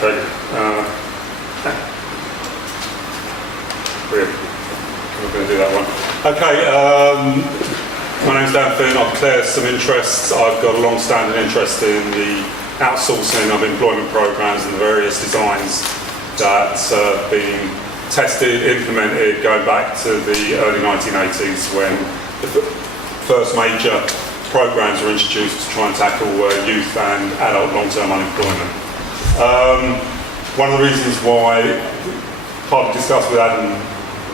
Okay. Weird. We're going to do that one. Okay. My name's Dan Finn. I've declared some interests. I've got a long-standing interest in the outsourcing of employment programs and the various designs that have been tested, implemented, going back to the early 1980s when the first major programs were introduced to try and tackle youth and adult long-term unemployment. One of the reasons why, partly discussed with Adam,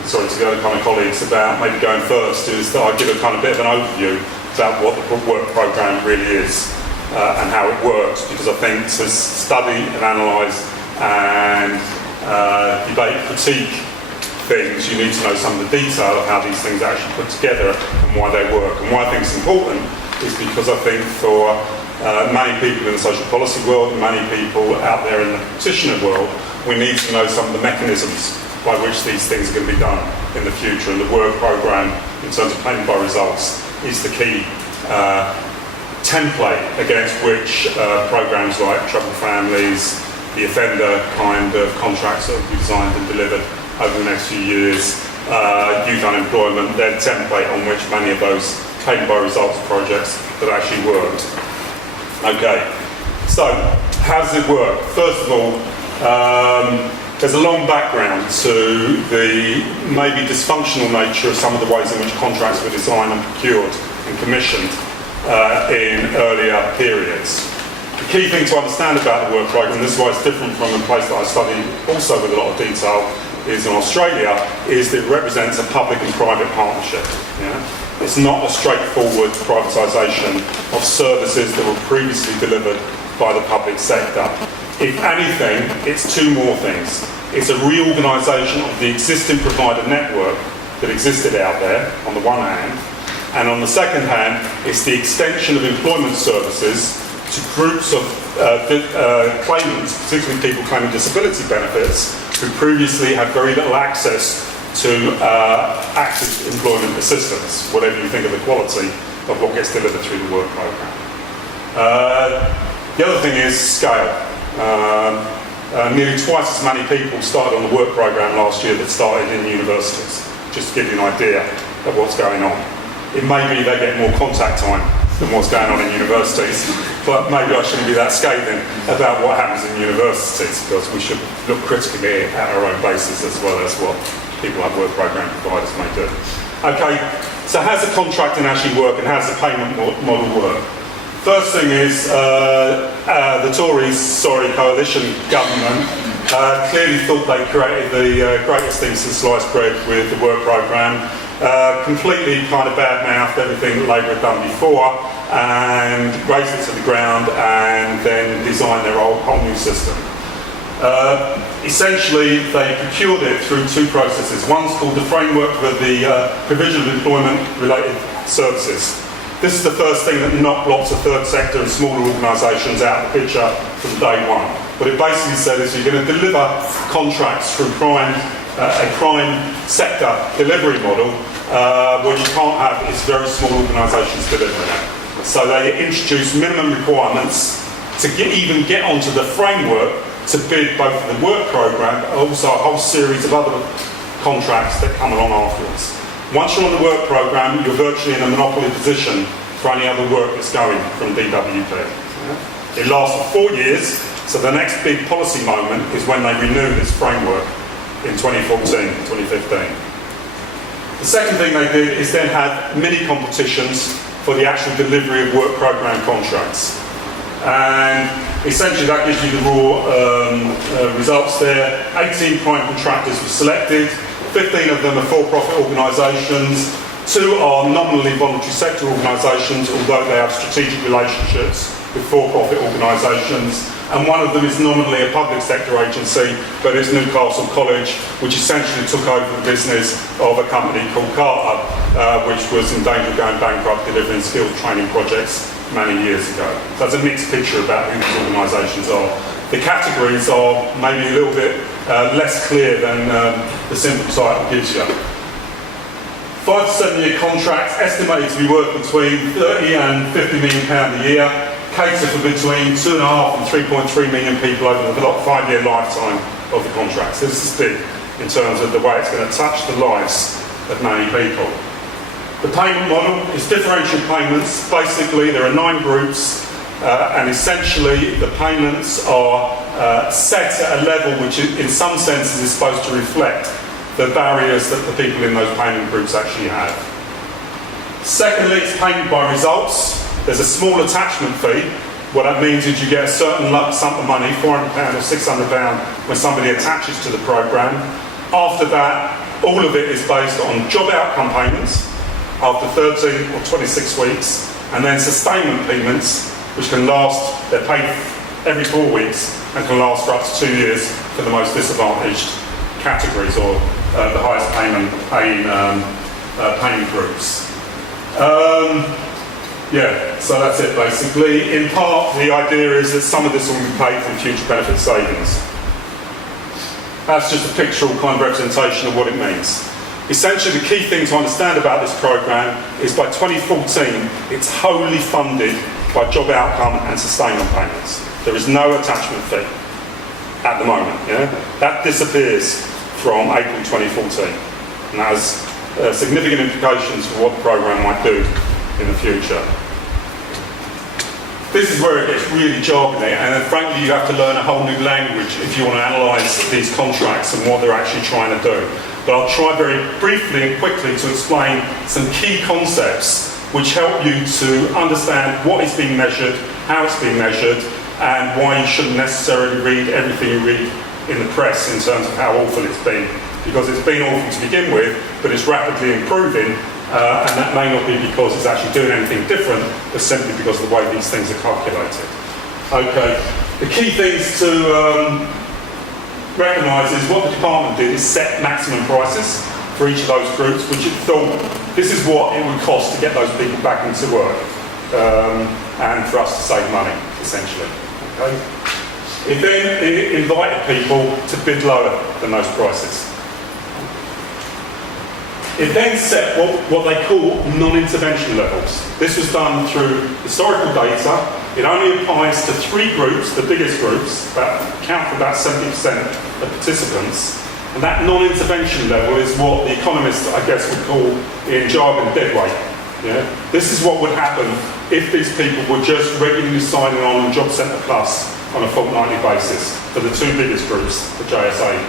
to the other kind of colleagues about maybe going first, is that I give a kind of bit of an overview about what the work programme really is and how it works, because I think to study and analyse and debate, critique things, you need to know some of the detail of how these things are actually put together and why they work. And why I think it's important is because I think for many people in the social policy world and many people out there in the practitioner world, we need to know some of the mechanisms by which these things are going to be done in the future. And the work programme, in terms of payment by results, is the key template against which programmes like Troubled Families, the offender kind of contracts that will be designed and delivered over the next few years, youth unemployment, their template on which many of those payment by results projects that actually worked. Okay, so how does it work? First of all, there's a long background to the maybe dysfunctional nature of some of the ways in which contracts were designed and procured and commissioned in earlier periods. The key thing to understand about the work programme, this is why it's different from a place that I studied also with a lot of detail, is in Australia, is that it represents a public and private partnership. Yeah? It's not a straightforward privatisation of services that were previously delivered by the public sector. If anything, it's two more things. It's a reorganisation of the existing provider network that existed out there, on the one hand, and on the second hand, it's the extension of employment services to groups of claimants, particularly people claiming disability benefits, who previously had very little access to active employment assistance, whatever you think of the quality of what gets delivered through the work programme. The other thing is scale. Nearly twice as many people started on the work programme last year that started in universities, just to give you an idea of what's going on. It may be they get more contact time than what's going on in universities, but maybe I shouldn't be that scathing about what happens in universities, because we should look critically at our own bases as well as what people like work programme providers may do. Okay, so how does the contracting actually work and how does the payment model work? First thing is the Tories, coalition government clearly thought they created the greatest thing since sliced bread with the work programme, completely kind of bad-mouthed everything that Labour had done before and razed it to the ground and then designed their whole new system. Essentially, they procured it through two processes. One's called the Framework for the Provision of Employment-Related Services. This is the first thing that knocked lots of third sector and smaller organisations out of the picture from day one. What it basically said is you're going to deliver contracts through a prime sector delivery model. What you can't have is very small organisations delivering it. So they introduced minimum requirements to even get onto the framework to bid both for the work programme but also a whole series of other contracts that come along afterwards. Once you're on the work programme, you're virtually in a monopoly position for any other work that's going from DWP. Yeah? It lasts for 4 years, so the next big policy moment is when they renew this framework in 2014, 2015. The second thing they did is then have mini competitions for the actual delivery of work programme contracts. And essentially that gives you the raw results there. 18 prime contractors were selected. 15 of them are for-profit organisations, 2 are nominally voluntary sector organisations, although they have strategic relationships with for-profit organisations, and one of them is nominally a public sector agency, but it's Newcastle College, which essentially took over the business of a company called Carter, which was in danger of going bankrupt delivering skills training projects many years ago. So that's a mixed picture about who these organisations are. The categories are maybe a little bit less clear than the simple title gives you. 5 to 7 year contracts estimated to be worth between £30 and £50 million a year. cater for between 2.5 and 3.3 million people over the 5-year lifetime of the contracts. This is big in terms of the way it's going to touch the lives of many people. The payment model is differential payments. Basically, there are 9 groups, and essentially the payments are set at a level which in some senses is supposed to reflect the barriers that the people in those payment groups actually have. Secondly, it's payment by results. There's a small attachment fee. What that means is you get a certain lump sum of money, £400 or £600, when somebody attaches to the programme. After that, all of it is based on job outcome payments after 13 or 26 weeks, and then sustainment payments, which can last, they're paid every 4 weeks and can last for up to 2 years for the most disadvantaged categories or the highest payment groups. Yeah, so that's it basically. In part, the idea is that some of this will be paid from future benefit savings. That's just a pictorial kind of representation of what it means. Essentially, the key thing to understand about this programme is by 2014, it's wholly funded by job outcome and sustainment payments. There is no attachment fee at the moment. Yeah? That disappears from April 2014, and that has significant implications for what the programme might do in the future. This is where it gets really jargony, and frankly you have to learn a whole new language if you want to analyse these contracts and what they're actually trying to do. But I'll try very briefly and quickly to explain some key concepts which help you to understand what is being measured, how it's being measured, and why you shouldn't necessarily read everything you read in the press in terms of how awful it's been. Because it's been awful to begin with, but it's rapidly improving, and that may not be because it's actually doing anything different, but simply because of the way these things are calculated. Okay, the key things to recognise is what the department did is set maximum prices for each of those groups, which it thought this is what it would cost to get those people back into work, and for us to save money, essentially. Okay? It then invited people to bid lower than those prices. It then set what they call non-intervention levels. This was done through historical data. It only applies to 3 groups, the biggest groups, account for about 70% of participants. And that non-intervention level is what the economists, I guess, would call in jargon deadweight. Yeah? This is what would happen if these people were just regularly signing on Job Centre Plus on a fortnightly basis for the 2 biggest groups, the JSA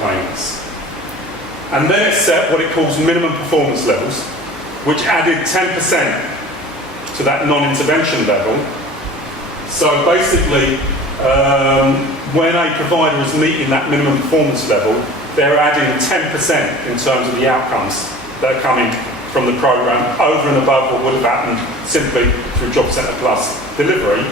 claimants. And then it set what it calls minimum performance levels, which added 10% to that non-intervention level. So basically, when a provider is meeting that minimum performance level, they're adding 10% in terms of the outcomes that are coming from the programme over and above what would have happened simply through Job Centre Plus delivery.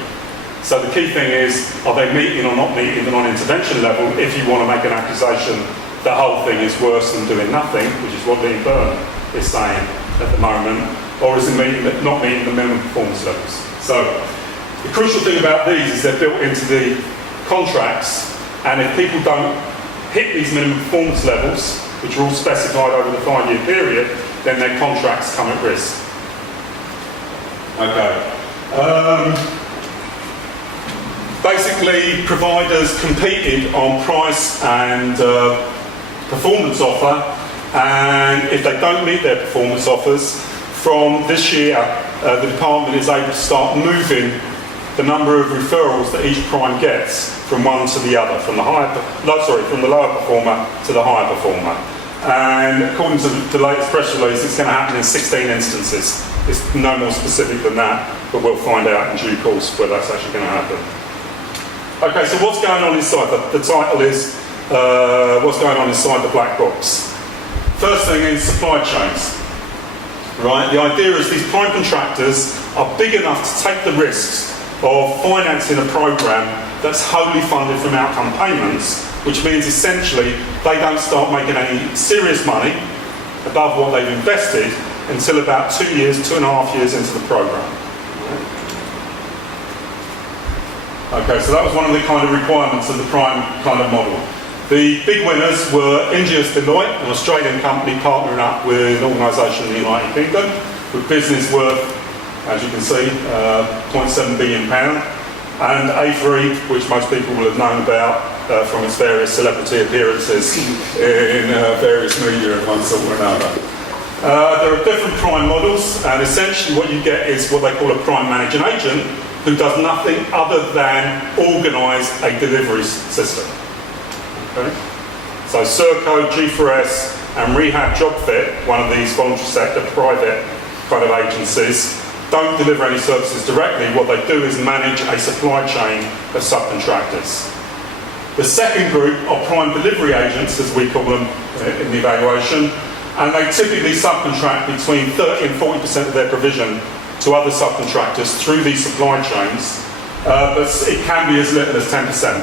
So the key thing is, are they meeting or not meeting the non-intervention level if you want to make an accusation the whole thing is worse than doing nothing, which is what Dean Byrne is saying at the moment, or is it not meeting the minimum performance levels? So the crucial thing about these is they're built into the contracts, and if people don't hit these minimum performance levels, which are all specified over the 5-year period, then their contracts come at risk. Okay. Basically, providers competed on price and performance offer, and if they don't meet their performance offers, from this year the department is able to start moving the number of referrals that each prime gets from one to the other, from the lower performer to the higher performer. And according to the latest press release, it's going to happen in 16 instances. It's no more specific than that, but we'll find out in due course where that's actually going to happen. Okay, so what's going on inside? The title is what's going on inside the black box. First thing is supply chains. Right? The idea is these prime contractors are big enough to take the risks of financing a programme that's wholly funded from outcome payments, which means essentially they don't start making any serious money above what they've invested until about 2 years, 2.5 years into the programme. Okay, so that was one of the kind of requirements of the prime kind of model. The big winners were Ingeus Deloitte, an Australian company partnering up with an organisation in the United Kingdom with business worth as you can see, £0.7 billion. And A3, which most people will have known about from its various celebrity appearances in various media of one sort or another. There are different prime models, and essentially what you get is what they call a prime managing agent, who does nothing other than organise a delivery system. Okay? So Serco, G4S and Rehab JobFit, one of these voluntary sector private kind of agencies, don't deliver any services directly. What they do is manage a supply chain of subcontractors. The second group are prime delivery agents, as we call them in the evaluation, and they typically subcontract between 30 and 40% of their provision to other subcontractors through these supply chains, but it can be as little as 10%.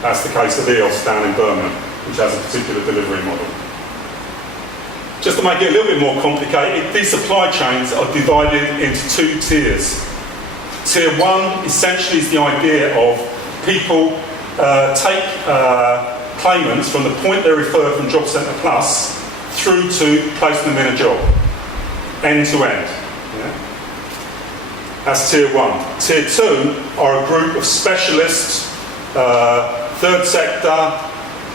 That's the case of EOS down in Birmingham, which has a particular delivery model. Just to make it a little bit more complicated, these supply chains are divided into two tiers. Tier 1 essentially is the idea of people take claimants from the point they're referred from Job Centre Plus through to placing them in a job, end to end. Yeah? That's Tier 1. Tier 2 are a group of specialists, third sector,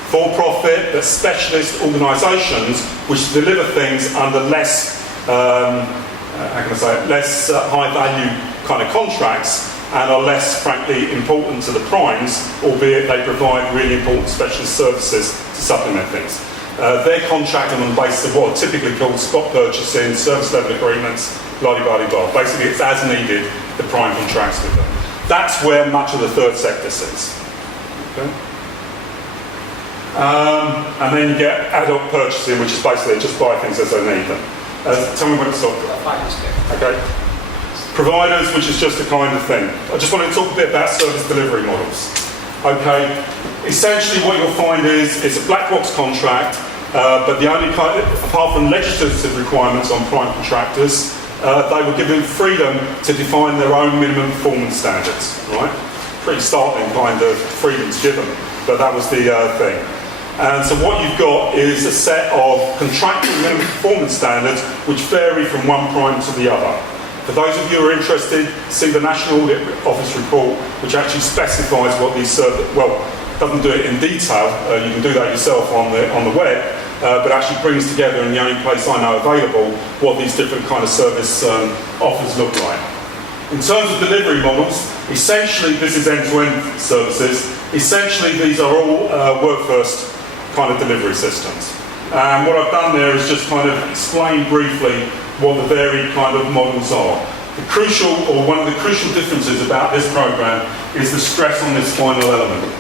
for-profit, but specialist organisations which deliver things under less, less high-value kind of contracts and are less, frankly, important to the primes, albeit they provide really important specialist services to supplement things. They're contracted on the basis of what are typically called spot purchasing, service level agreements, blah-de-blah-de-blah. Basically, it's as needed, the prime contracts with them. That's where much of the third sector sits. Okay? And then you get ad hoc purchasing, which is basically just buy things as they need them. Tell me when to stop. Okay. Providers, which is just a kind of thing. I just wanted to talk a bit about service delivery models. Okay. Essentially, what you'll find is it's a black box contract, but the only kind, apart from legislative requirements on prime contractors, they were given freedom to define their own minimum performance standards. Right. Pretty startling kind of freedom to give them, but that was the thing. And so what you've got is a set of contractual minimum performance standards which vary from one prime to the other. For those of you who are interested, see the National Audit Office report, which actually specifies what these doesn't do it in detail. You can do that yourself on the web, but actually brings together, in the only place I know available, what these different kind of service offers look like. In terms of delivery models, essentially this is end-to-end services. Essentially these are all work-first kind of delivery systems. And what I've done there is just kind of explain briefly what the varied kind of models are. One of the crucial differences about this program is the stress on this final element,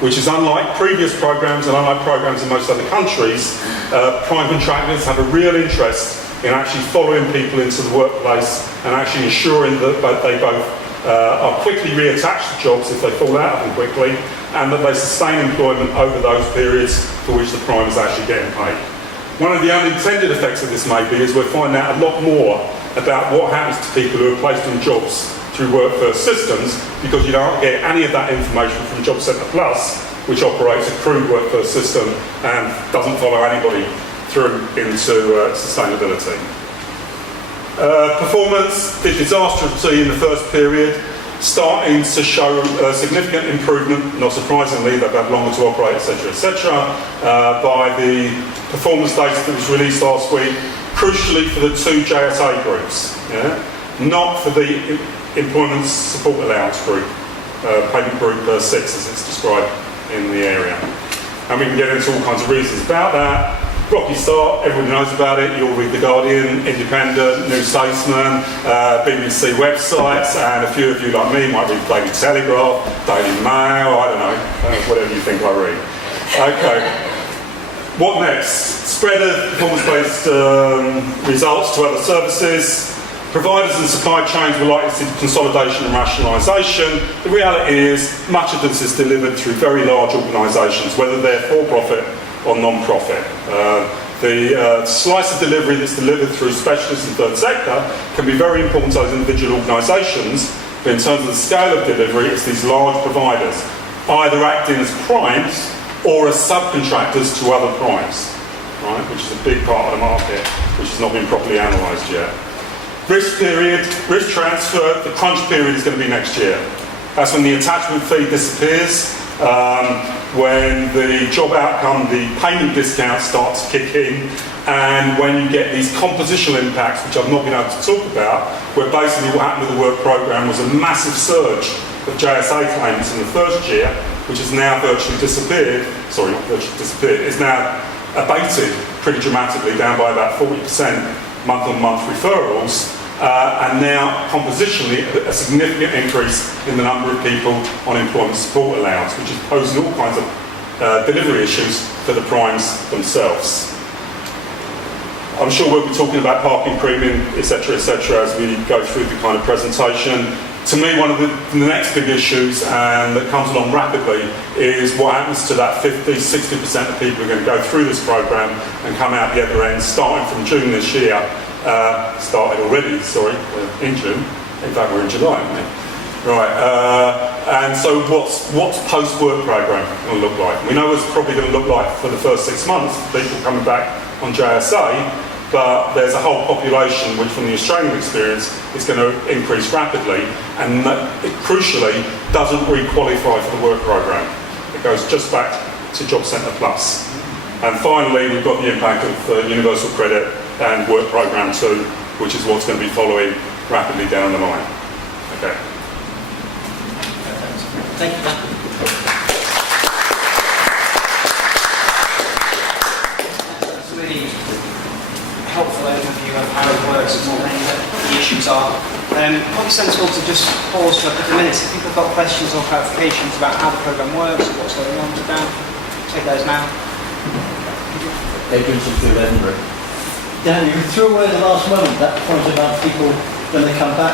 which is unlike previous programs and unlike programs in most other countries, prime contractors have a real interest in actually following people into the workplace and actually ensuring that they both are quickly reattached to jobs if they fall out of them quickly, and that they sustain employment over those periods for which the prime is actually getting paid. One of the unintended effects of this may be is we'll find out a lot more about what happens to people who are placed on jobs through work first systems, because you don't get any of that information from Job Centre Plus, which operates a crude work first system and doesn't follow anybody through into sustainability. Performance did disastrously in the first period, starting to show significant improvement, not surprisingly, they've had longer to operate, etc., by the performance data that was released last week, crucially for the two JSA groups, not for the Employment Support Allowance group, Payment Group 6 as it's described in the area. And we can get into all kinds of reasons about that. Rocky start, everybody knows about it, you'll read The Guardian, Independent, New Statesman, BBC websites, and a few of you like me might read Daily Telegraph, Daily Mail, I don't know, whatever you think I read. Okay, what next? Spread of performance-based results to other services. Providers and supply chains were likely to see consolidation and rationalisation. The reality is, much of this is delivered through very large organisations, whether they're for-profit or non-profit. The slice of delivery that's delivered through specialists and third sector can be very important to those individual organisations, but in terms of the scale of delivery, it's these large providers, either acting as primes or as subcontractors to other primes, right? Which is a big part of the market, which has not been properly analysed yet. Risk period, risk transfer, the crunch period is going to be next year. That's when the attachment fee disappears, when the job outcome, the payment discount starts to kick in, and when you get these compositional impacts, which I've not been able to talk about, where basically what happened with the work programme was a massive surge of JSA claims in the first year, which has now virtually disappeared, sorry, not virtually disappeared, is now abated pretty dramatically, down by about 40% month-on-month referrals, and now compositionally a significant increase in the number of people on employment support allowance, which is posing all kinds of delivery issues for the primes themselves. I'm sure we'll be talking about parking premium, etc., as we go through the kind of presentation. To me, one of the next big issues, and that comes along rapidly, is what happens to that 50-60% of people who are going to go through this programme and come out the other end, starting from June this year. Started already, in June. In fact, we're in July, aren't we? Right, and so what's post-work programme going to look like? We know it's probably going to look like for the first 6 months, people coming back on JSA, but there's a whole population which, from the Australian experience, is going to increase rapidly, and that, crucially, doesn't re-qualify for the work programme. It goes just back to Job Centre Plus. And finally, we've got the impact of Universal Credit and Work Programme 2, which is what's going to be following rapidly down the line. Okay. Thank you, Dan. That's a really helpful overview of how it works and what the issues are. Probably sensible to just pause for a couple of minutes. If people have got questions or clarifications about how the programme works or what's going on with Dan, take those now. Adrian through Edinburgh. Dan, you threw away the last moment, that point about people when they come back.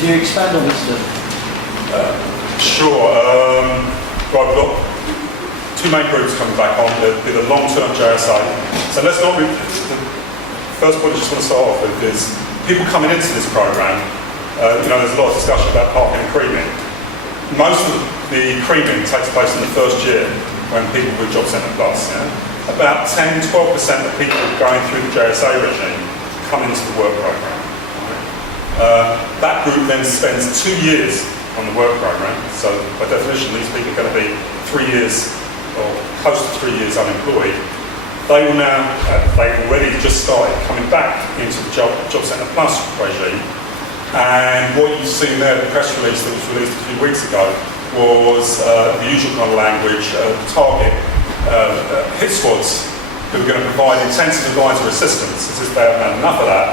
Can you expand on this stuff? Sure. Well, we've got two main groups coming back on, the long-term JSA. So let's not... The first point I just want to start off with is people coming into this programme, there's a lot of discussion about parking and creaming. Most of the creaming takes place in the first year when people with Job Centre Plus. Yeah? About 10-12% of people going through the JSA regime come into the work programme. That group then spends 2 years on the work programme, so by definition these people are going to be 3 years or close to 3 years unemployed. They will now, they've already just started coming back into the Job Centre Plus regime, and what you've seen there, the press release that was released a few weeks ago, was the usual kind of language, target hit squads who are going to provide intensive advisor assistance, as if they haven't had enough of that,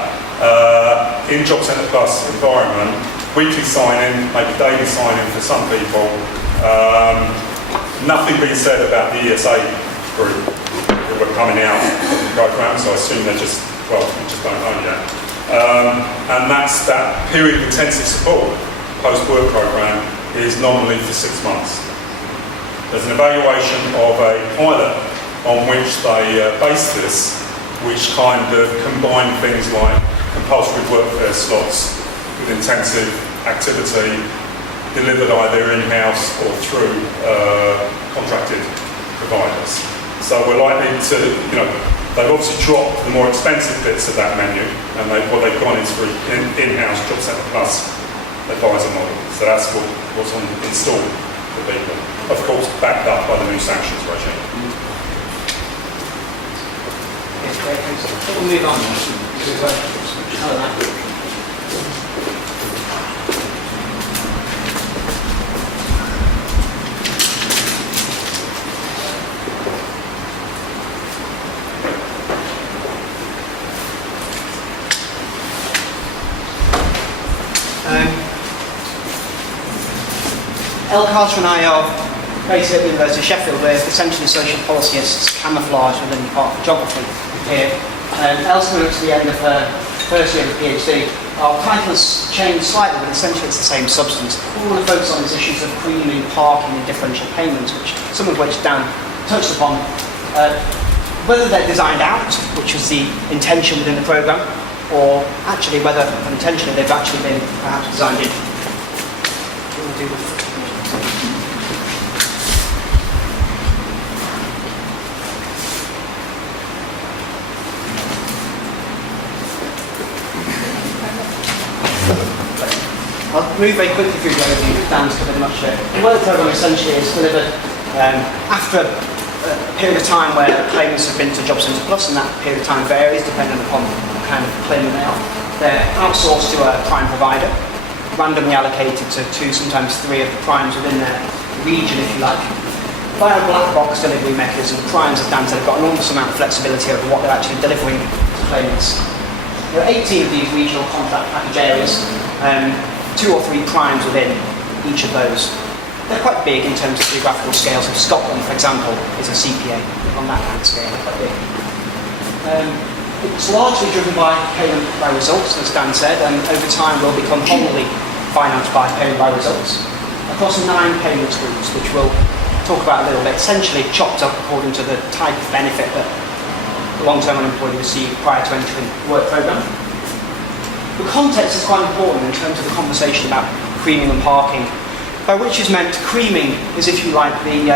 in Job Centre Plus environment, weekly sign-in, maybe daily sign-in for some people. Nothing being said about the ESA group who are coming out of the programme, so I assume they're just, we just don't know yet. And that's that period of intensive support, post-work programme, is nominally for 6 months. There's an evaluation of a pilot on which they base this, which kind of combine things like compulsory workfare slots with intensive activity delivered either in-house or through contracted providers. So we're likely to, they've obviously dropped the more expensive bits of that menu, and what they've gone is for in-house Job Centre Plus advisor model. So that's what's installed for people. Of course, backed up by the new sanctions regime. Yes, great, thanks. We'll move on to Helena. El Carter and I are based at the University of Sheffield. We're essentially social policyist camouflaged within the Department of Geography here. El's coming up to the end of her first year of the PhD. Our title has changed slightly, but essentially it's the same substance. All we want to focus on is issues of premium, parking and differential payments, some of which Dan touched upon. Whether they're designed out, which was the intention within the programme, or actually whether unintentionally they've actually been perhaps designed in. Do you want to do this? I'll move very quickly through the overview. Dan's covered much of it. The work programme essentially is delivered after a period of time where claimants have been to Job Centre Plus, and that period of time varies depending upon the kind of claimant they are. They're outsourced to a prime provider, randomly allocated to 2, sometimes 3 of the primes within their region, if you like. Via a black box delivery mechanism, primes, as Dan said, have got an enormous amount of flexibility over what they're actually delivering to claimants. There are 18 of these regional contract package areas, 2 or 3 primes within each of those. They're quite big in terms of geographical scales. So Scotland, for example, is a CPA on that kind of scale, they're quite big. It's largely driven by payment by results, as Dan said, and over time will become wholly financed by payment by results across 9 payments groups, which we'll talk about a little bit, essentially chopped up according to the type of benefit that the long-term unemployed receive prior to entering the work programme. The context is quite important in terms of the conversation about creaming and parking, by which is meant creaming is, if you like, the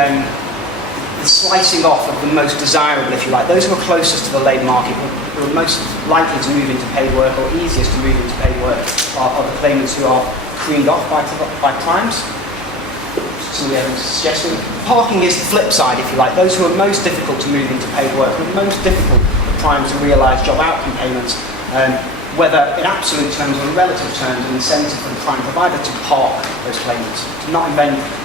slicing off of the most desirable, if you like, those who are closest to the labour market, who are most likely to move into paid work or easiest to move into paid work, are the claimants who are creamed off by primes. Some of the evidence is suggesting. Parking is the flip side, if you like, those who are most difficult to move into paid work, who are most difficult for primes to realise job outcome payments, whether in absolute terms or in relative terms, an incentive for the prime provider to park those claimants, to not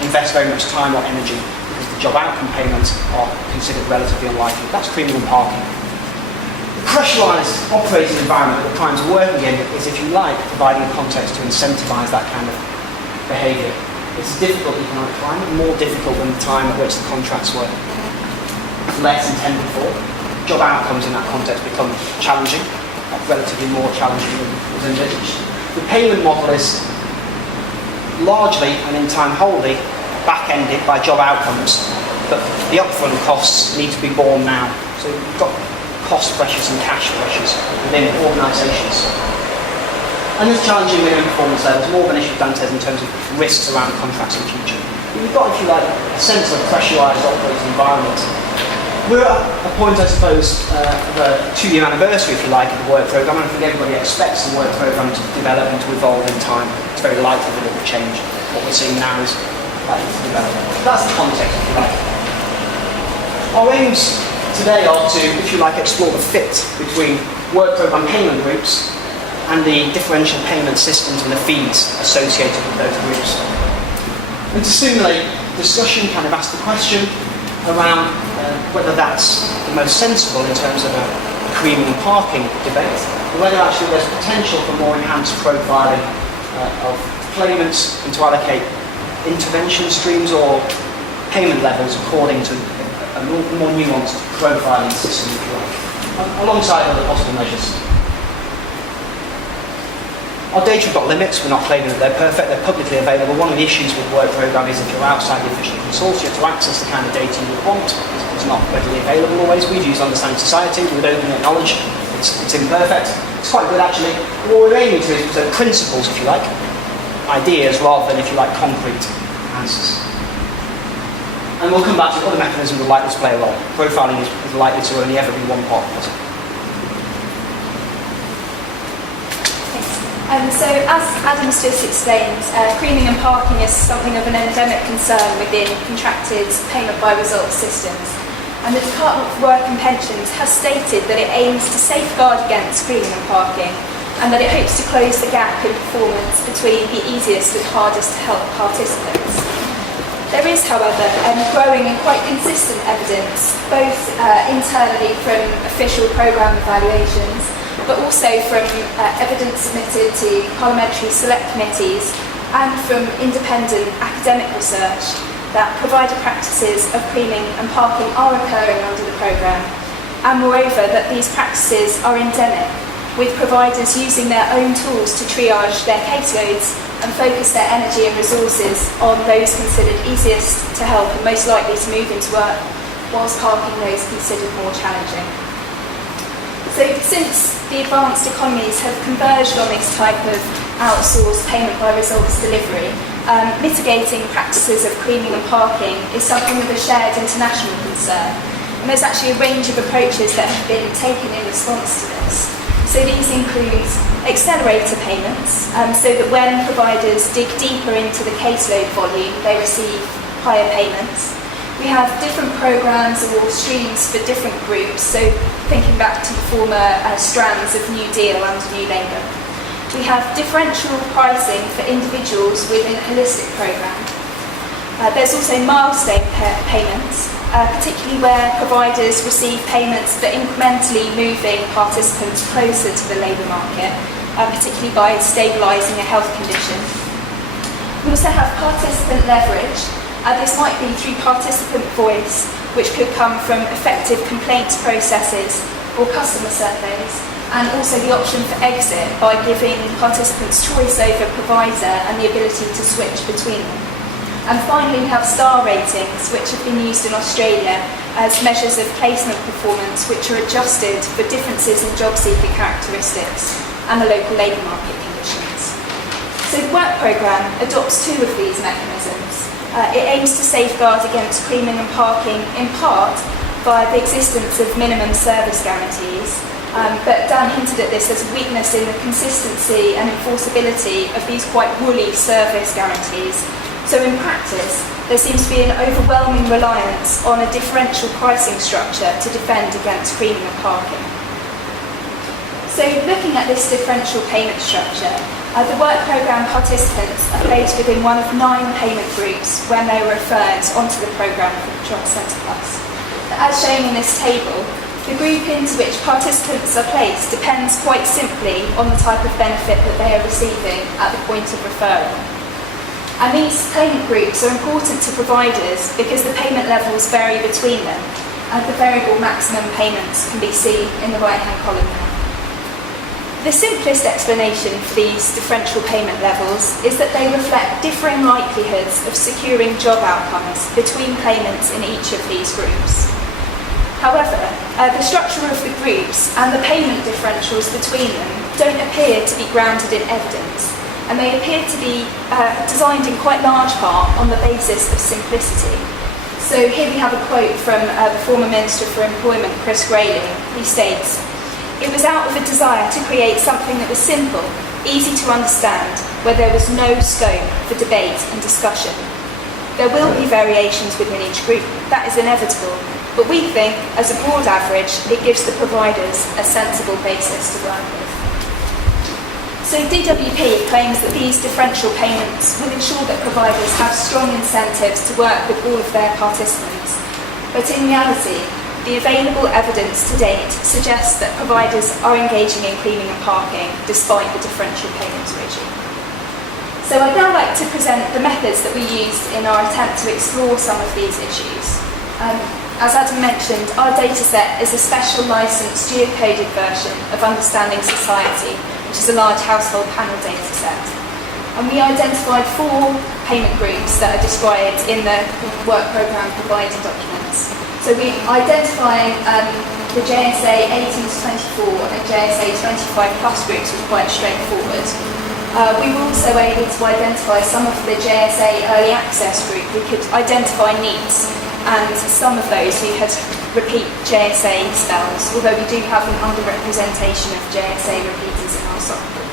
invest very much time or energy, because the job outcome payments are considered relatively unlikely. That's creaming and parking. The pressurised operating environment that the primes are working in is, if you like, providing a context to incentivise that kind of behaviour. It's a difficult economic climate, more difficult than the time at which the contracts were less intended for. Job outcomes in that context become challenging, relatively more challenging than was envisaged. The payment model is largely and in time wholly back-ended by job outcomes, but the upfront costs need to be borne now. So you've got cost pressures and cash pressures within organisations. And there's challenging minimum performance levels, more of an issue, Dan says, in terms of risks around contracts in the future. You've got, if you like, a sense of pressurised operating environment. We're at a point, I suppose, of a 2-year anniversary, if you like, of the work programme, and I think everybody expects the work programme to develop and to evolve in time. It's very likely that it will change. What we're seeing now is likely to develop. That's the context, if you like. Our aims today are to, if you like, explore the fit between work programme payment groups and the differential payment systems and the fees associated with those groups. And to stimulate discussion, kind of ask the question around whether that's the most sensible in terms of a creaming and parking debate, or whether actually there's potential for more enhanced profiling of claimants and to allocate intervention streams or payment levels according to a more nuanced profiling system, if you like, alongside other possible measures. Our data have got limits, we're not claiming that they're perfect, they're publicly available. One of the issues with the work programme is if you're outside the official consortia, to access the kind of data you would want, it's not readily available always. We've used Understanding Society, we would openly acknowledge it's imperfect. It's quite good actually. What we're aiming to is present principles, if you like, ideas rather than, if you like, concrete answers. And we'll come back to other mechanisms that are likely to play a role. Profiling is likely to only ever be one part of it. So as Adam's just explained, creaming and parking is something of an endemic concern within contracted payment by results systems. And the Department for Work and Pensions has stated that it aims to safeguard against creaming and parking, and that it hopes to close the gap in performance between the easiest and hardest to help participants. There is, however, growing and quite consistent evidence, both internally from official programme evaluations, but also from evidence submitted to parliamentary select committees and from independent academic research, that provider practices of creaming and parking are occurring under the programme, and moreover that these practices are endemic, with providers using their own tools to triage their caseloads and focus their energy and resources on those considered easiest to help and most likely to move into work, whilst parking those considered more challenging. So since the advanced economies have converged on this type of outsourced payment by results delivery, mitigating practices of creaming and parking is something of a shared international concern. And there's actually a range of approaches that have been taken in response to this. So So these include accelerator payments, so that when providers dig deeper into the caseload volume, they receive higher payments. We have different programs or streams for different groups, so thinking back to the former strands of New Deal and New Labour. We have differential pricing for individuals within a holistic programme. There's also milestone payments, particularly where providers receive payments for incrementally moving participants closer to the labour market, particularly by stabilising a health condition. We also have participant leverage. This might be through participant voice, which could come from effective complaints processes or customer surveys, and also the option for exit by giving participants choice over provider and the ability to switch between them. And finally, we have star ratings, which have been used in Australia as measures of placement performance, which are adjusted for differences in job seeker characteristics and the local labour market conditions. So the work programme adopts two of these mechanisms. It aims to safeguard against creaming and parking, in part via the existence of minimum service guarantees. But Dan hinted at this as a weakness in the consistency and enforceability of these quite woolly service guarantees. So in practice, there seems to be an overwhelming reliance on a differential pricing structure to defend against creaming and parking. So looking at this differential payment structure, the work programme participants are placed within one of 9 payment groups when they are referred onto the programme from Job Centre Plus. As shown in this table, the group into which participants are placed depends quite simply on the type of benefit that they are receiving at the point of referral. And these payment groups are important to providers because the payment levels vary between them, and the variable maximum payments can be seen in the right-hand column now. The simplest explanation for these differential payment levels is that they reflect differing likelihoods of securing job outcomes between claimants in each of these groups. However, the structure of the groups and the payment differentials between them don't appear to be grounded in evidence, and they appear to be designed in quite large part on the basis of simplicity. So here we have a quote from the former Minister for Employment, Chris Grayling. He states, "It was out of a desire to create something that was simple, easy to understand, where there was no scope for debate and discussion. There will be variations within each group, that is inevitable, but we think, as a broad average, it gives the providers a sensible basis to work with." So DWP claims that these differential payments will ensure that providers have strong incentives to work with all of their participants. But in reality, the available evidence to date suggests that providers are engaging in creaming and parking despite the differential payments regime. So I'd now like to present the methods that we used in our attempt to explore some of these issues. As Adam mentioned, our dataset is a special licensed geocoded version of Understanding Society, which is a large household panel dataset. And we identified 4 payment groups that are described in the work programme provided documents. So we identified the JSA 18 to 24 and JSA 25 plus groups was quite straightforward. We were also able to identify some of the JSA early access group. We could identify needs, and some of those who had repeat JSA spells, although we do have an underrepresentation of JSA repeaters in our sample.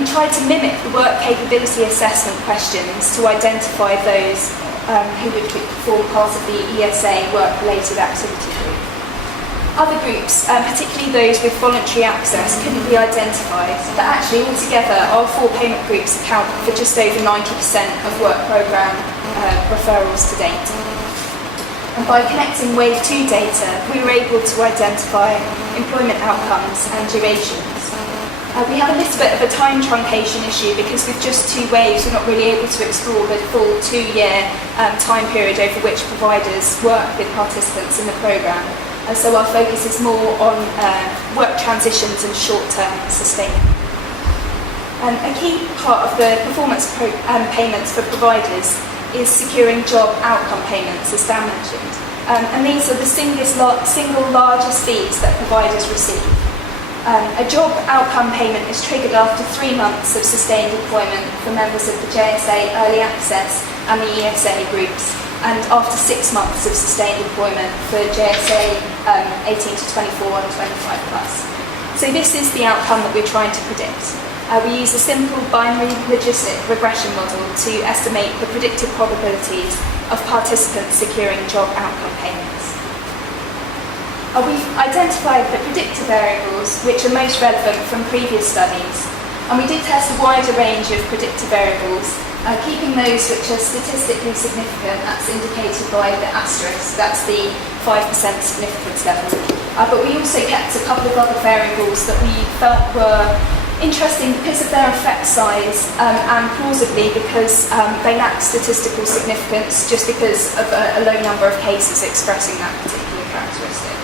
We tried to mimic the work capability assessment questions to identify those who would form part of the ESA work-related activity group. Other groups, particularly those with voluntary access, couldn't be identified, but actually altogether our 4 payment groups account for just over 90% of work programme referrals to date. And by connecting Wave 2 data, we were able to identify employment outcomes and durations. We have a little bit of a time truncation issue because with just 2 waves, we're not really able to explore the full 2-year time period over which providers work with participants in the programme. So our focus is more on work transitions and short-term sustainment. A key part of the performance payments for providers is securing job outcome payments, as Dan mentioned. And these are the single largest fees that providers receive. A job outcome payment is triggered after 3 months of sustained employment for members of the JSA Early Access and the ESA groups, and after 6 months of sustained employment for JSA 18 to 24 and 25 plus. So this is the outcome that we're trying to predict. We use a simple binary logistic regression model to estimate the predicted probabilities of participants securing job outcome payments. We've identified the predictor variables which are most relevant from previous studies, and we did test a wider range of predictor variables, keeping those which are statistically significant, that's indicated by the asterisk, that's the 5% significance level. But we also kept a couple of other variables that we felt were interesting because of their effect size and plausibly because they lack statistical significance just because of a low number of cases expressing that particular characteristic.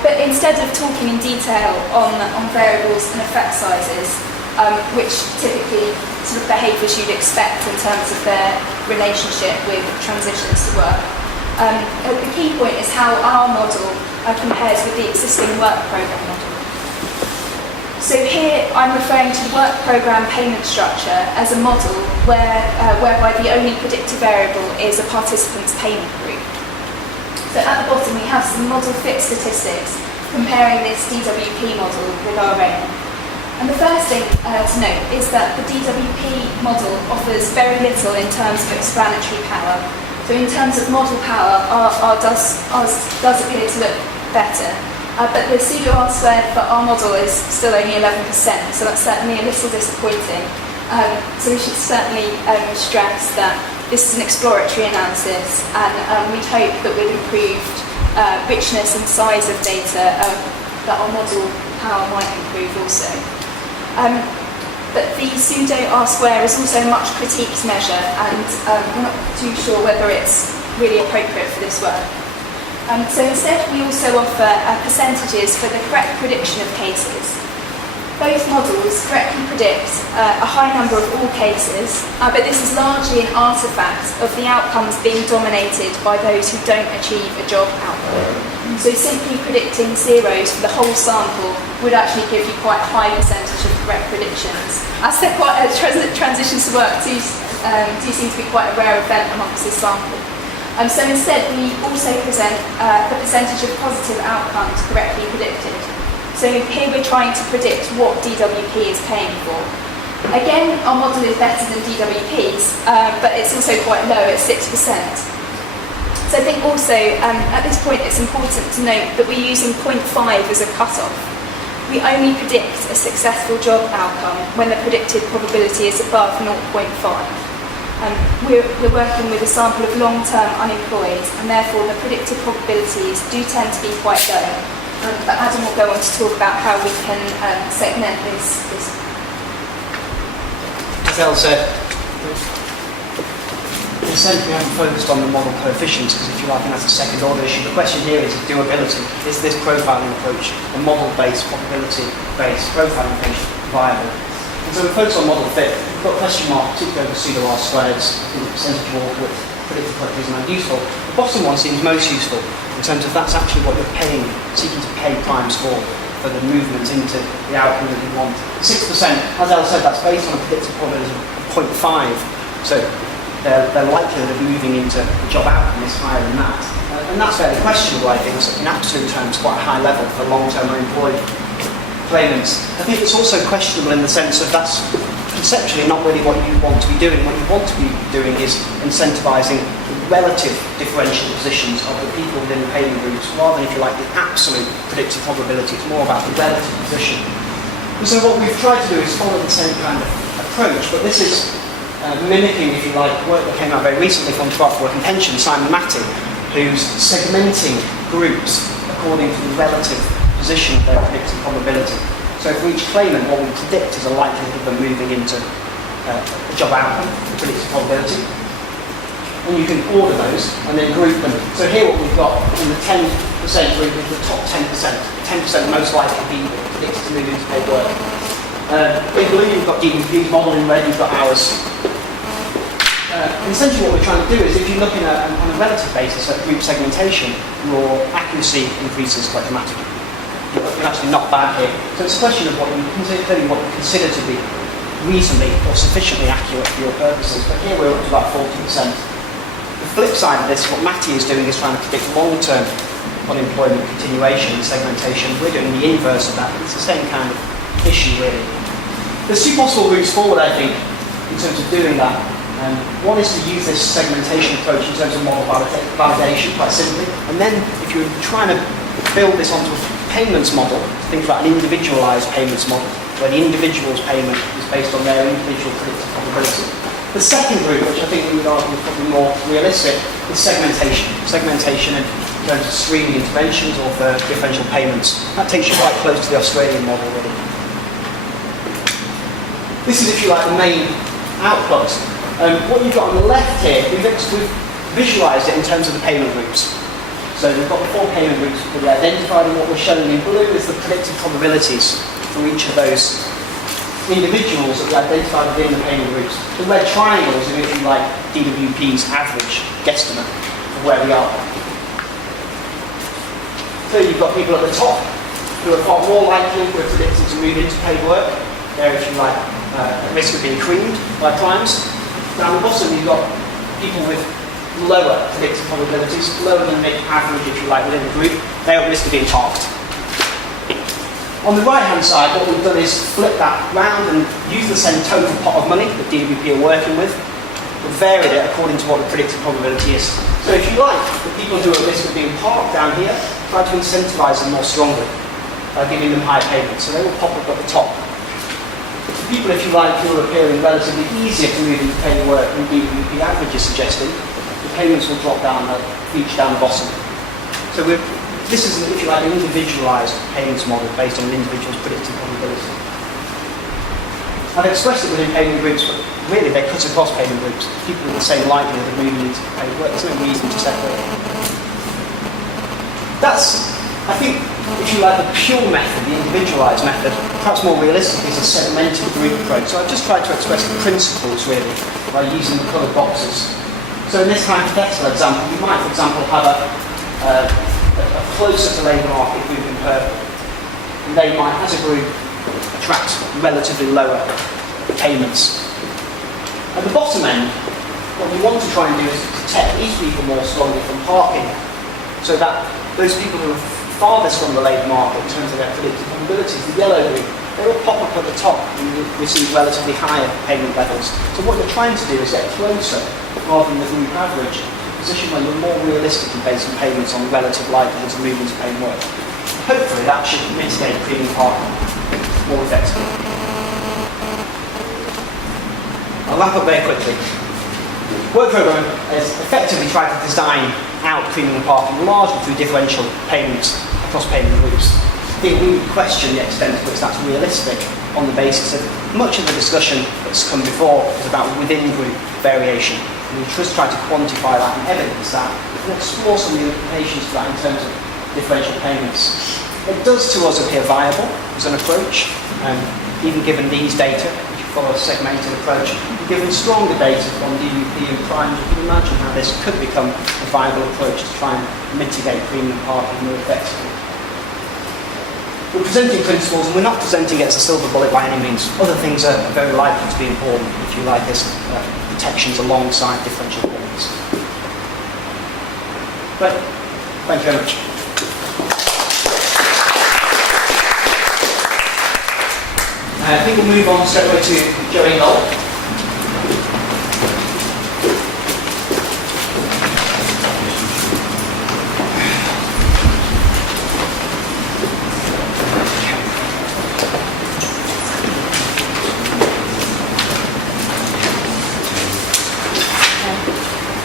But instead of talking in detail on variables and effect sizes, which typically sort of behaviours you'd expect in terms of their relationship with transitions to work, the key point is how our model compares with the existing work programme model. So here I'm referring to the work programme payment structure as a model whereby the only predictor variable is a participant's payment group. So at the bottom we have some model fit statistics comparing this DWP model with our own. And the first thing to note is that the DWP model offers very little in terms of explanatory power. So in terms of model power, ours does appear to look better. But the pseudo R-squared for our model is still only 11%, so that's certainly a little disappointing. So we should certainly stress that this is an exploratory analysis, and we'd hope that with improved richness and size of data, that our model power might improve also. But the pseudo R-square is also a much critiqued measure, and we're not too sure whether it's really appropriate for this work. So instead we also offer percentages for the correct prediction of cases. Both models correctly predict a high number of all cases, but this is largely an artefact of the outcomes being dominated by those who don't achieve a job outcome. So simply predicting zeros for the whole sample would actually give you quite a high percentage of correct predictions. As they're quite transitions to work do seem to be quite a rare event amongst this sample. So instead we also present the percentage of positive outcomes correctly predicted. So here we're trying to predict what DWP is paying for. Again, our model is better than DWP's, but it's also quite low at 6%. So I think also at this point it's important to note that we're using 0.5 as a cutoff. We only predict a successful job outcome when the predicted probability is above 0.5. We're working with a sample of long-term unemployed, and therefore the predicted probabilities do tend to be quite low. But Adam will go on to talk about how we can segment this. As Elle said, in a sense we haven't focused on the model coefficients because if you like, that's a second order issue. The question here is doability. Is this profiling approach, a model-based, probability-based profiling approach, viable? And so we focus on model fit. We've got a question mark, particularly over pseudo R-squareds, the percentage of all with predicted probabilities not useful. The bottom one seems most useful in terms of that's actually what you're paying, seeking to pay times for the movement into the outcome that you want. 6%, as Elle said, that's based on a predicted probability of 0.5. So their likelihood of moving into the job outcome is higher than that. And that's fairly questionable, I think, in absolute terms, quite a high level for long-term unemployed claimants. I think it's also questionable in the sense of that's conceptually not really what you want to be doing. What you want to be doing is incentivising the relative differential positions of the people within the payment groups rather than, if you like, the absolute predicted probability. It's more about the relative position. And so what we've tried to do is follow the same kind of approach, but this is mimicking, if you like, work that came out very recently from Department for Work and Pensions, Simon Matty, who's segmenting groups according to the relative position of their predicted probability. So for each claimant, what we predict is a likelihood of them moving into a job outcome, the predicted probability. And you can order those and then group them. So here what we've got in the 10% group is the top 10%. 10% most likely people predicted to move into paid work. In blue you've got DWP's model, in red you've got ours. Essentially what we're trying to do is if you're looking at on a relative basis at group segmentation, your accuracy increases quite dramatically. You're actually not bad here. So it's a question of what you consider to be reasonably or sufficiently accurate for your purposes. But here we're up to about 40%. The flip side of this, what Matty is doing is trying to predict long-term unemployment continuation and segmentation. We're doing the inverse of that, but it's the same kind of issue, really. There's two possible routes forward, I think, in terms of doing that. One is to use this segmentation approach in terms of model validation, quite simply. And then, if you're trying to build this onto a payments model, think about an individualized payments model, where the individual's payment is based on their individual predicted probability. The second route, which I think we would argue is probably more realistic, is segmentation. Segmentation in terms of screening interventions or for differential payments. That takes you quite close to the Australian model, really. This is, if you like, the main output. What you've got on the left here, we've visualised it in terms of the payment groups. So we've got the 4 payment groups that we identified, and what we're showing in blue is the predicted probabilities for each of those individuals that we identified within the payment groups. The red triangles are, if you like, DWP's average guesstimate of where we are. So you've got people at the top who are far more likely, who are predicted to move into paid work. They're, if you like, at risk of being creamed by primes. Down the bottom you've got people with lower predicted probabilities, lower than the average, if you like, within the group. They're at risk of being parked. On the right-hand side, what we've done is flip that round and use the same total pot of money that DWP are working with, but varied it according to what the predicted probability is. So if you like, the people who are at risk of being parked down here, try to incentivise them more strongly by giving them higher payments. So they will pop up at the top. The people, if you like, who are appearing relatively easier to move into paying work than DWP average is suggesting, the payments will drop down, reach down the bottom. So this is, if you like, an individualised payments model based on an individual's predicted probability. I've expressed it within payment groups, but really they cut across payment groups. People with the same likelihood of moving into paid work, there's no reason to separate it. That's, I think, if you like, the pure method, the individualised method. Perhaps more realistic is a segmented group approach. So I've just tried to express the principles, really, by using the coloured boxes. So in this hypothetical example, you might, for example, have a closer to labour market group in purple. And they might, as a group, attract relatively lower payments. At the bottom end, what we want to try and do is protect these people more strongly from parking, so that those people who are farthest from the labour market in terms of their predicted probabilities, the yellow group, they will pop up at the top and receive relatively higher payment levels. So what you're trying to do is get closer, rather than the group average, position where you're more realistically based on payments on relative likelihoods of moving to paying work. Hopefully that should mitigate premium parking more effectively. I'll wrap up very quickly. Work programme has effectively tried to design out premium parking largely through differential payments across payment groups. I think we would question the extent to which that's realistic on the basis of much of the discussion that's come before is about within group variation. And we just try to quantify that and evidence that and explore some of the implications for that in terms of differential payments. It does to us appear viable as an approach, even given these data, if you follow a segmented approach, given stronger data from DWP and Prime, you can imagine how this could become a viable approach to try and mitigate premium parking more effectively. We're presenting principles, and we're not presenting it as a silver bullet by any means. Other things are very likely to be important, if you like, as protections alongside differential payments. But thank you very much. I think we'll move on straight away to Joey Knoll.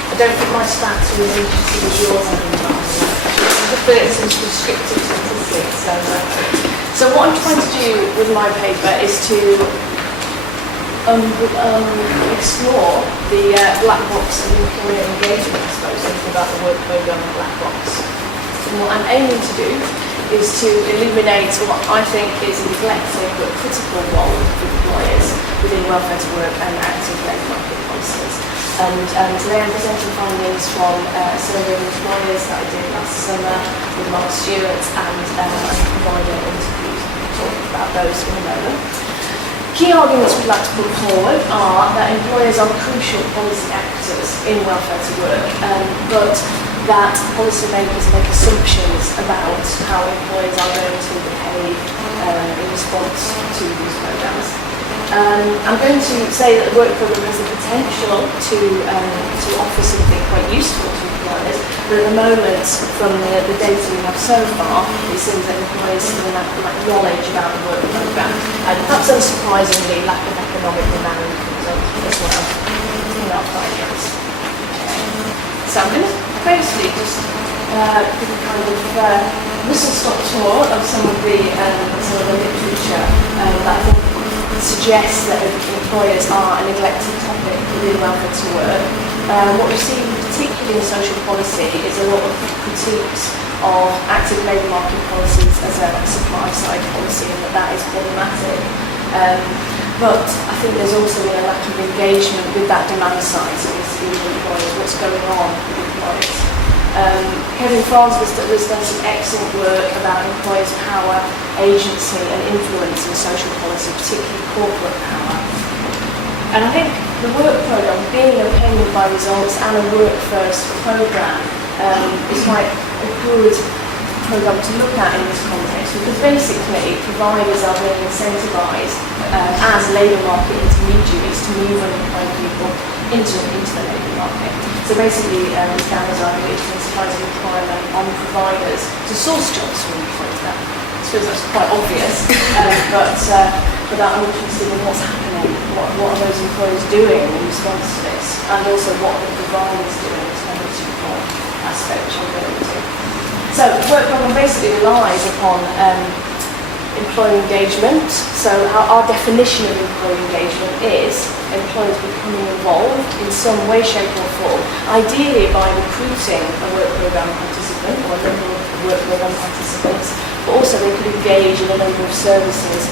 I don't think my stats are as interesting as yours, I think, I put it in some descriptive statistics. So what I'm trying to do with my paper is to explore the black box and employer engagement, I suppose, thinking about the work programme and black box. And what I'm aiming to do is to illuminate what I think is a neglected but critical role of employers within welfare to work and active labour market policies. And today I'm presenting findings from a survey of employers that I did last summer with Mark Stewart, and I'm providing interviews talking about those in a moment. Key arguments we'd like to put forward are that employers are crucial policy actors in welfare to work, but that policymakers make assumptions about how employers are going to behave in response to these programmes. I'm going to say that the work programme has the potential to offer something quite useful to employers, but at the moment, from the data we have so far, it seems that employers still lack knowledge about the work programme, and perhaps unsurprisingly, lack of economic demand comes up as well in our findings. So I'm going to firstly just give a kind of whistle-stop tour of some of the literature that I think suggests that employers are a neglected topic within welfare to work. What we've seen, particularly in social policy, is a lot of critiques of active labour market policies as a supply-side policy, and that is problematic. But I think there's also been a lack of engagement with that demand side, so we see with employers what's going on with employers. Kevin Farnsworth has done some excellent work about employers' power, agency and influence in social policy, particularly corporate power. And I think the work programme, being a payment by results and a work first programme, is quite a good programme to look at in this context, because basically providers are being incentivised as labour market intermediaries to move unemployed people into the labour market. So basically, this standards are incentivizing requirement on providers to source jobs for employees. That I suppose that's quite obvious, but I'm interested in what's happening. What are those employers doing in response to this, and also what the providers doing in terms of support aspect which I'm going to. So work programme basically relies upon employee engagement. So our definition of employee engagement is employers becoming involved in some way, shape or form, ideally by recruiting a work programme participant or a number of work programme participants, but also they could engage in a number of services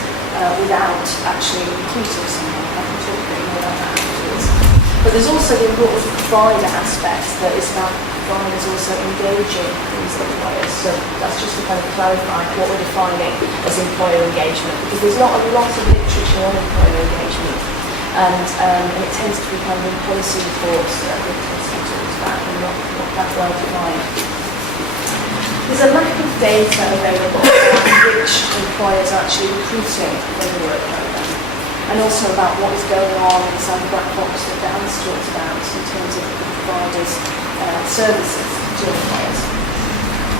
without actually recruiting someone. I can talk a bit more about that afterwards. But there's also the important provider aspect that is about providers also engaging these employers. So that's just to kind of clarify what we're defining as employer engagement, because there's not a lot of literature on employer engagement, and it tends to be kind of in policy reports that are talked about and not that well defined. There's a lack of data available about which employers are actually recruiting for the work programme, and also about what is going on inside the black box that Dan's talked about in terms of the providers' services to employers.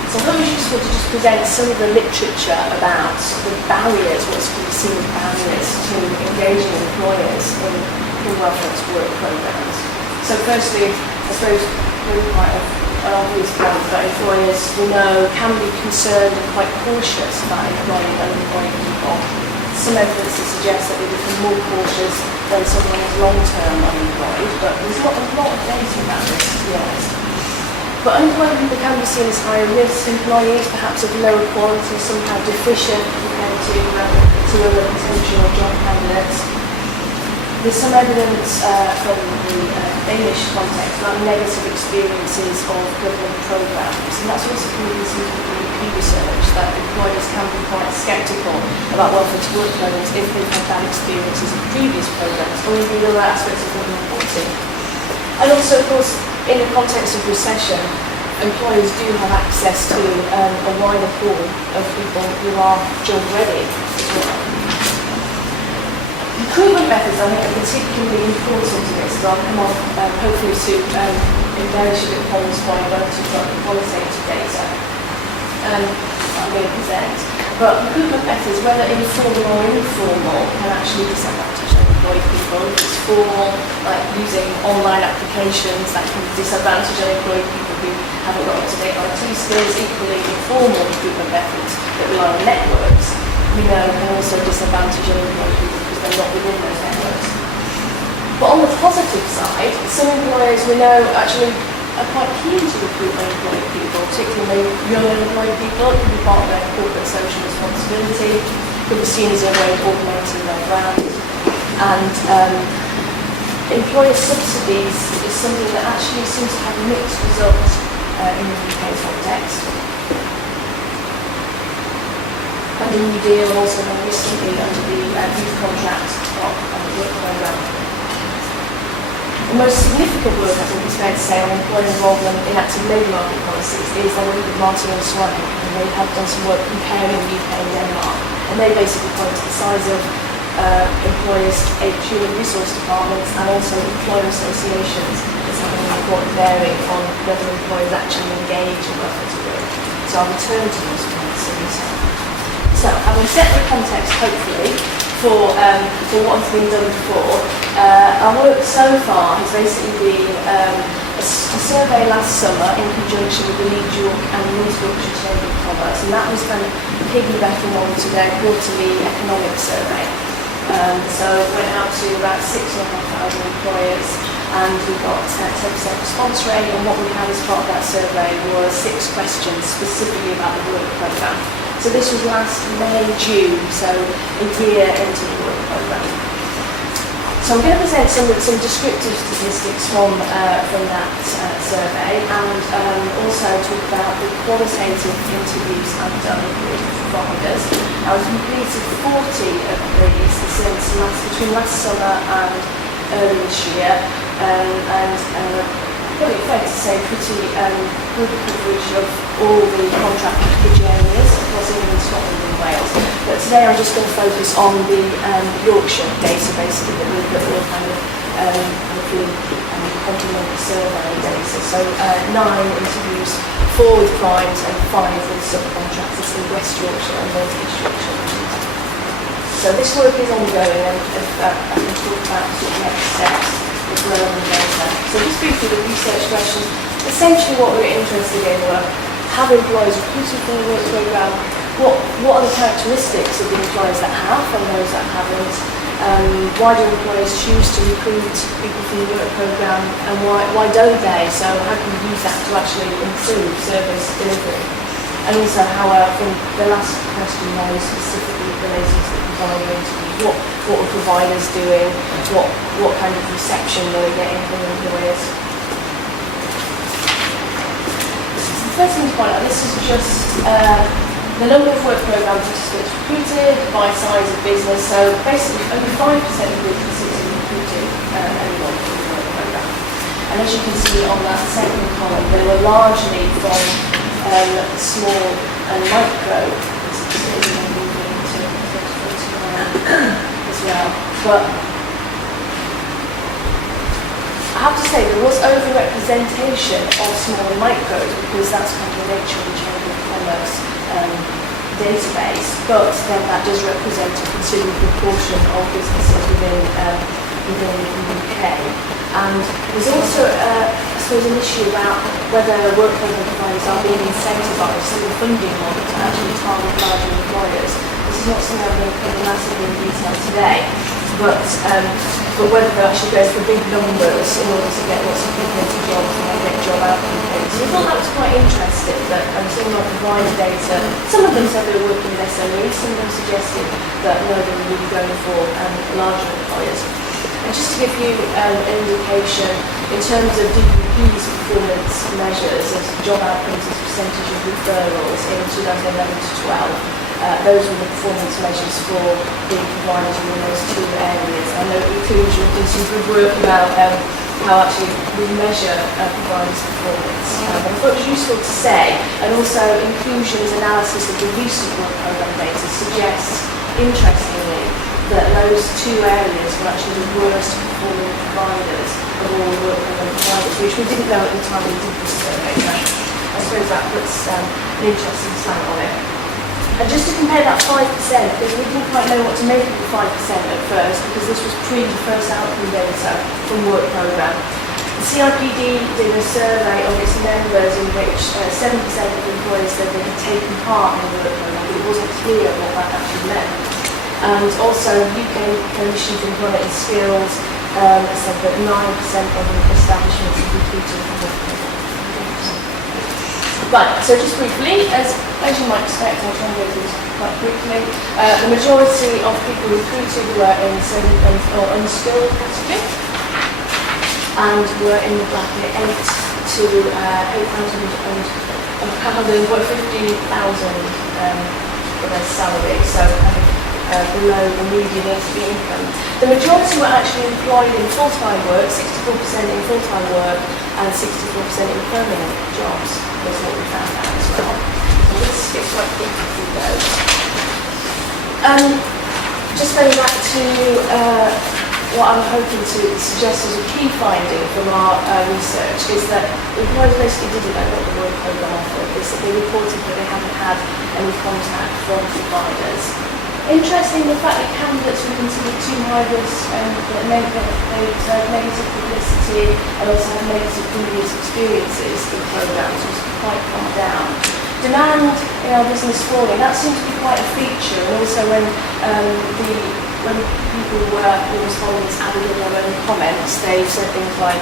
So I thought it was useful to just present some of the literature about the barriers, what's been seen as barriers to engaging employers in welfare to work programmes. So firstly, I suppose really quite an obvious point that employers we know can be concerned and quite cautious about employing unemployed people. Some evidence to suggest that they become more cautious than someone who's long-term unemployed, but there's not a lot of data about this, to be honest. But unemployed people can be seen as higher risk employees, perhaps of lower quality, somehow deficient compared to other potential job candidates. There's some evidence from the Danish context about negative experiences of government programmes, and that's also coming from some EP research that employers can be quite sceptical about welfare to work programmes if they've had bad experiences in previous programmes, or even other aspects of government policy. And also, of course, in the context of recession, employers do have access to a wider pool of people who are job ready as well. Recruitment methods, I think, are particularly important to this, so I'll come on hopefully to embellish a bit Paul's point about the qualitative data I'm going to present. But recruitment methods, whether informal or informal, can actually disadvantage unemployed people. If it's formal, like using online applications, that can disadvantage unemployed people who haven't got up-to-date IT skills. Equally, informal recruitment methods that rely on networks, we know can also disadvantage unemployed people because they're not within those networks. But on the positive side, some employers we know actually are quite keen to recruit unemployed people, particularly young unemployed people. It can be part of their corporate social responsibility, it can be seen as a way of augmenting their brand. And employer subsidies is something that actually seems to have mixed results in the UK context. And the New Deal also more recently under the youth contract of the work programme. The most significant work, I think it's fair to say, on employer involvement in active labour market policies is their work with Martin and Swanwick, and they have done some work comparing the UK and Denmark, and they basically point to the size of employers' human resource departments and also employer associations as having an important bearing on whether employers actually engage in welfare to work. So I'll return to those points in a second. So, having set the context, hopefully, for what has been done before, our work so far has basically been a survey last summer in conjunction with the Leeds York and the North Yorkshire Chamber of Commerce, and that was kind of piggybacking on to their quarterly economic survey. So it went out to about 6,500 employers, and we got 10% response rate, and what we had as part of that survey were 6 questions specifically about the work programme. So this was last May, June, so a year into the work programme. So I'm going to present some descriptive statistics from that survey, and also talk about the qualitative interviews I've done with providers. I've completed 40 of these between last summer and early this year, and probably fair to say pretty good coverage of all the contract package areas across England, Scotland and Wales. But today I'm just going to focus on the Yorkshire data basically that will kind of hopefully complement the survey data. So 9 interviews, 4 with primes and 5 with subcontractors in West Yorkshire and North East Yorkshire. So this work is ongoing, and I can talk about sort of next steps with relevant data. So just briefly the research questions. Essentially what we're interested in were, have employers recruited for the work programme? What are the characteristics of the employers that have and those that haven't? Why do employers choose to recruit people from the work programme, and why don't they? So how can we use that to actually improve service delivery? And also how, from the last question there is specifically related to the provider interviews, what are providers doing, what kind of reception they're getting from employers. So the first thing to point out, this is just the number of work programme participants recruited by size of business. So basically only 5% of businesses have recruited anyone from the work programme. And as you can see on that second column, they were largely from small and micro businesses, and moving into as well. But I have to say there was over-representation of small and micros, because that's kind of the nature of the Chamber of Commerce database, but then that does represent a considerable proportion of businesses within the UK. And there's also, I suppose, an issue about whether work programme providers are being incentivised through the funding model to actually target larger employers. This is not something I'm going to cover massively in detail today, but whether they're actually going for big numbers in order to get lots of people into jobs and get job outcome data. So we thought that was quite interesting, that some of our provider data, some of them said they were working with SMEs, some of them suggested that no, they were really going for larger employers. And just to give you an indication, in terms of DPP's performance measures of job outcomes as a percentage of referrals in 2011 to 12, those were the performance measures for the providers in those 2 areas. I know Inclusion did some good work about how actually we measure providers' performance. But I thought it was useful to say, and also Inclusion's analysis of the recent work programme data suggests, interestingly, that those 2 areas were actually the worst performing providers of all the work programme providers, which we didn't know at the time we did this survey. So I suppose that puts an interesting slant on it. And just to compare that 5%, because we didn't quite know what to make of the 5% at first, because this was pre the first outcome data from work programme. The CIPD did a survey of its members in which 7% of employers said they had taken part in the work programme, but it wasn't clear what that actually meant. And also UK Commission for Employment and Skills said that 9% of establishments have recruited from work programme. Right, so just briefly, as you might expect, I'll try and go through this quite quickly. The majority of people recruited were in or unskilled category, and were in the bracket 8 to 8,000 and were 15,000 for their salary. So below the median income. The majority were actually employed in full-time work, 64% in full-time work and 64% in permanent jobs, was what we found out as well. So let's skip quite quickly through those. Just going back to what I'm hoping to suggest as a key finding from our research is that employers basically didn't know what the work programme offered. They reported that they haven't had any contact from providers. Interesting, the fact that candidates were considered too high risk and that meant that they'd negative publicity and also had negative previous experiences with programmes was quite calmed down. Demand in our business falling, that seems to be quite a feature, and also when people were respondents added in their own comments, they said things like,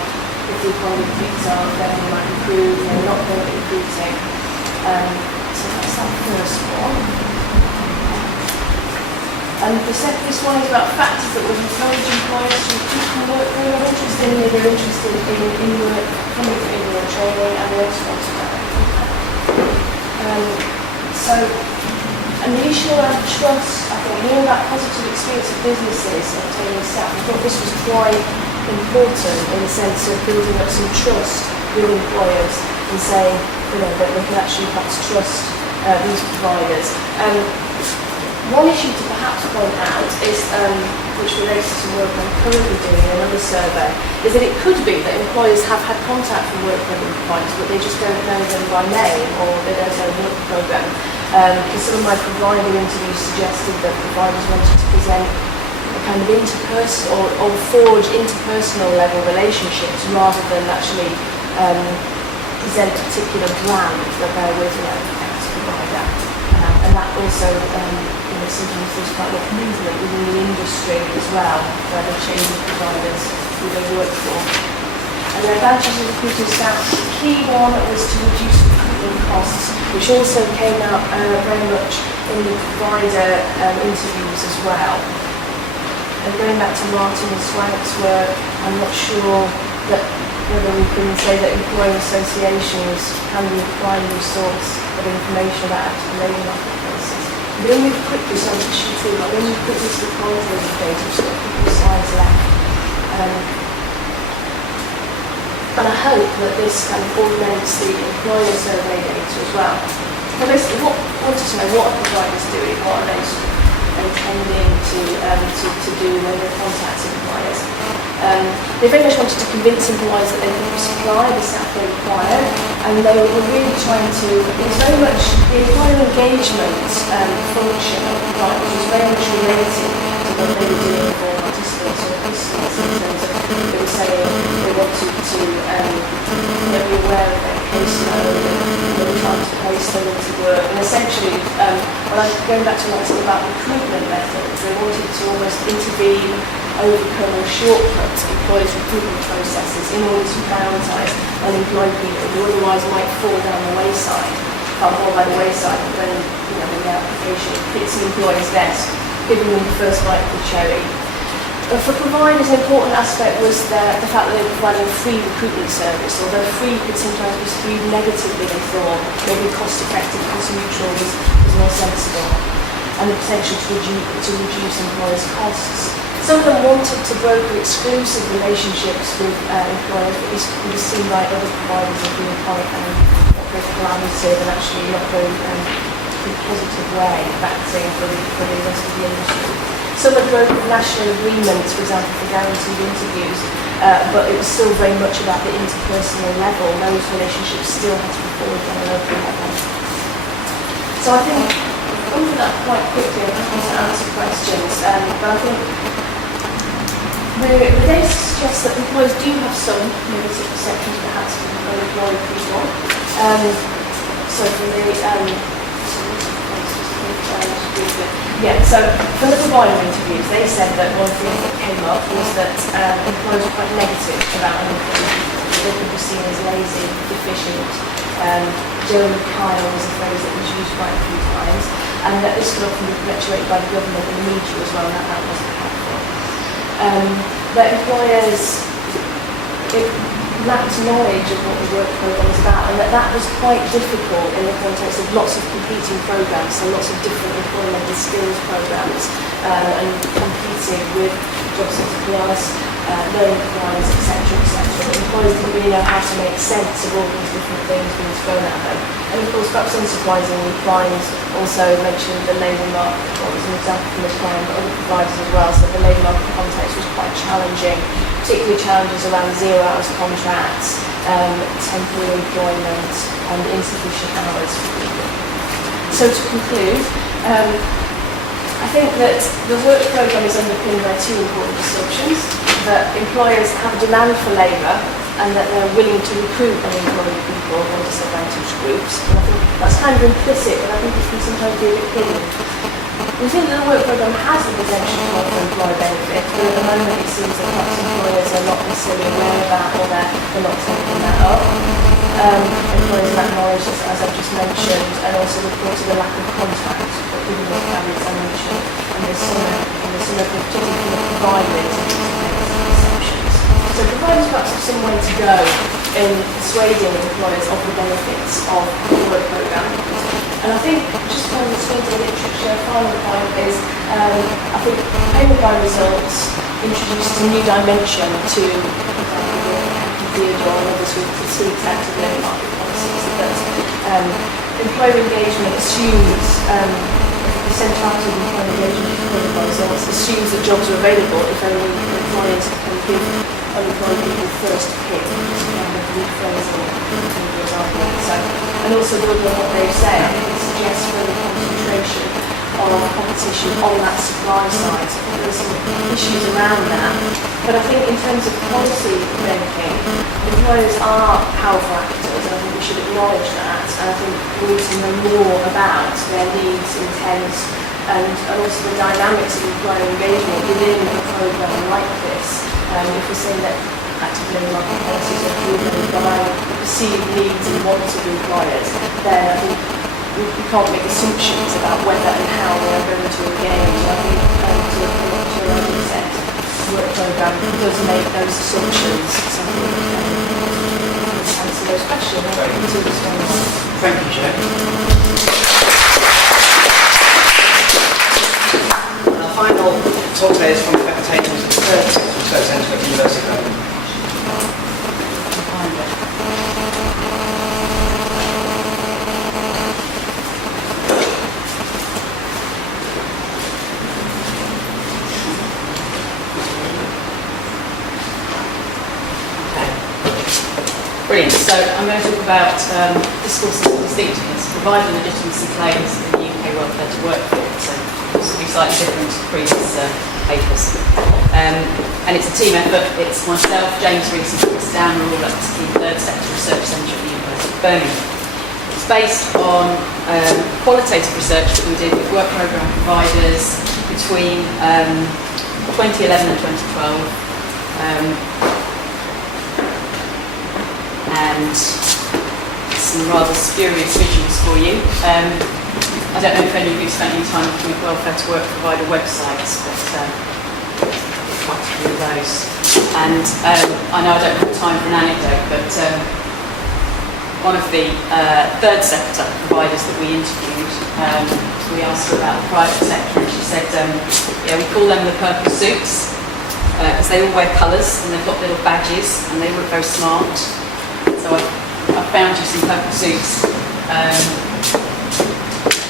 if the economy picks up, then we might improve, and they're not going to recruiting. So that's that first one. And this one is about factors that would encourage employers to recruit from work. They were interested in, they're interested in work, coming from in-work training, and they also want to know. So, and the issue around trust, I think, all that positive experience of businesses obtaining staff, I thought this was quite important in the sense of building up some trust with employers and saying, that they can actually perhaps trust these providers. One issue to perhaps point out is, which relates to some work I'm currently doing in another survey, is that it could be that employers have had contact from work providers, but they just don't know them by name or they don't know the work programme. Because some of my provider interviews suggested that providers wanted to present a kind of interpersonal or forge interpersonal level relationships rather than actually present a particular brand that they're with as a provider. And that also sometimes there's quite a lot of movement within the industry as well, where they're changing providers who they work for. And the advantages of recruiting staff, the key one was to reduce recruitment costs, which also came out very much in the provider interviews as well. And going back to Martin and Swank's work, I'm not sure that whether we can say that employing associations can be a primary source of information about active labour marketplaces. But then we've quickly, so I'm actually too, but then we've quickly to the qualitative data, we've got a couple of slides left. And I hope that this kind of augments the employer survey data as well. So basically, wanted to know what are providers doing, what are they sort of intending to do when they're contacting employers. They very much wanted to convince employers that they could supply the staff they required, and they were really trying to, it was very much the employer engagement function of providers was very much related to what they were doing for participants or customers in terms of they were saying they wanted to be aware of their caseload and they were trying to place them into work. And essentially, when I'm going back to what I said about recruitment methods, they wanted to almost intervene, overcome or shortcut employers' recruitment processes in order to prioritise unemployed people who otherwise might fall down the wayside, more by the wayside when the application hits the employer's desk, giving them the first bite of the cherry. For providers, an important aspect was the fact that they were providing a free recruitment service, although free could sometimes be skewed negatively, they thought. Maybe cost-effective, cost-neutral was more sensible, and the potential to reduce employers' costs. Some of them wanted to broker exclusive relationships with employers, but this can be seen by other providers as being quite not very collaborative and actually not very positive way of acting for the rest of the industry. Some had brokered national agreements, for example, for guaranteed interviews, but it was still very much about the interpersonal level. Those relationships still had to be forged on a local level. So I think I've gone through that quite quickly. I'm happy to answer questions, but I think the data suggests that employers do have some negative perceptions perhaps of unemployed people. So from so from the provider interviews, they said that one thing that came up was that employers were quite negative about unemployed people. They could be seen as lazy, deficient. Jeremy Kyle was a phrase that was used quite a few times, and that this could often be perpetuated by the government and the media as well, and that wasn't helpful. That employers, lacked knowledge of what the work programme was about, and that was quite difficult in the context of lots of competing programmes, so lots of different employment and skills programmes, and competing with job sector PRs, learning plans, etc., etc. Employers didn't really know how to make sense of all these different things being thrown at them. And of course, perhaps unsurprisingly, clients also mentioned the labour market, well, it was an example from this client, but other providers as well, so the labour market context was quite challenging, particularly challenges around 0 hours contracts, temporary employment, and insufficient hours for people. So to conclude, I think that the work programme is underpinned by two important assumptions: that employers have a demand for labour and that they're willing to recruit unemployed people or disadvantaged groups. And I think that's kind of implicit, but I think it can sometimes be a bit hidden. We think that the work programme has the potential to offer employer benefit, but at the moment it seems that perhaps employers are not necessarily aware of that, or they're not taking that up. Employers lack knowledge, as I've just mentioned, and also reported a lack of contact with given the caveats I mentioned, and there's some of the particular providers exceptions. So providers perhaps have some way to go in persuading employers of the benefits of the work programme. And I think, just kind of returning to the literature, final point is, I think payment by results introduces a new dimension to Theodore and others with critiques active labour market policies, that employer engagement assumes, the centrality of employer engagement payment by results assumes that jobs are available if only employers can give unemployed people first pick, just kind of rephrasing the example. So, and also building on what they've said, I think it suggests further concentration of competition on that supply side. So there's some issues around that. But I think in terms of policy making, employers are powerful actors, and I think we should acknowledge that. And I think we need to know more about their needs, intents, and also the dynamics of employer engagement within a programme like this. If we're saying that active labour market policies are driven by the perceived needs and wants of employers, then I think we can't make assumptions about whether and how we are going to engage. I think to a large extent, the work programme does make those assumptions. So I think answer those questions. To respond. Thank you, Chair. Our final talk today is from Rebecca Taylor, who's the third research centre at the University of London. Brilliant. So I'm going to talk about discourse and distinctiveness, providing legitimacy claims in the UK welfare to work for. So this will be slightly different to previous papers. And it's a team effort. It's myself, James Rees and Chris Downall at the Third Sector Research Centre at the University of Birmingham. It's based on qualitative research that we did with work programme providers between 2011 and 2012. And some rather spurious visuals for you. I don't know if any of you spent any time looking at welfare to work provider websites, but quite a few of those. And I know I don't have time for an anecdote, but one of the third sector providers that we interviewed, we asked her about the private sector, and she said, yeah, we call them the purple suits, because they all wear colours and they've got little badges and they look very smart. So I found you some purple suits.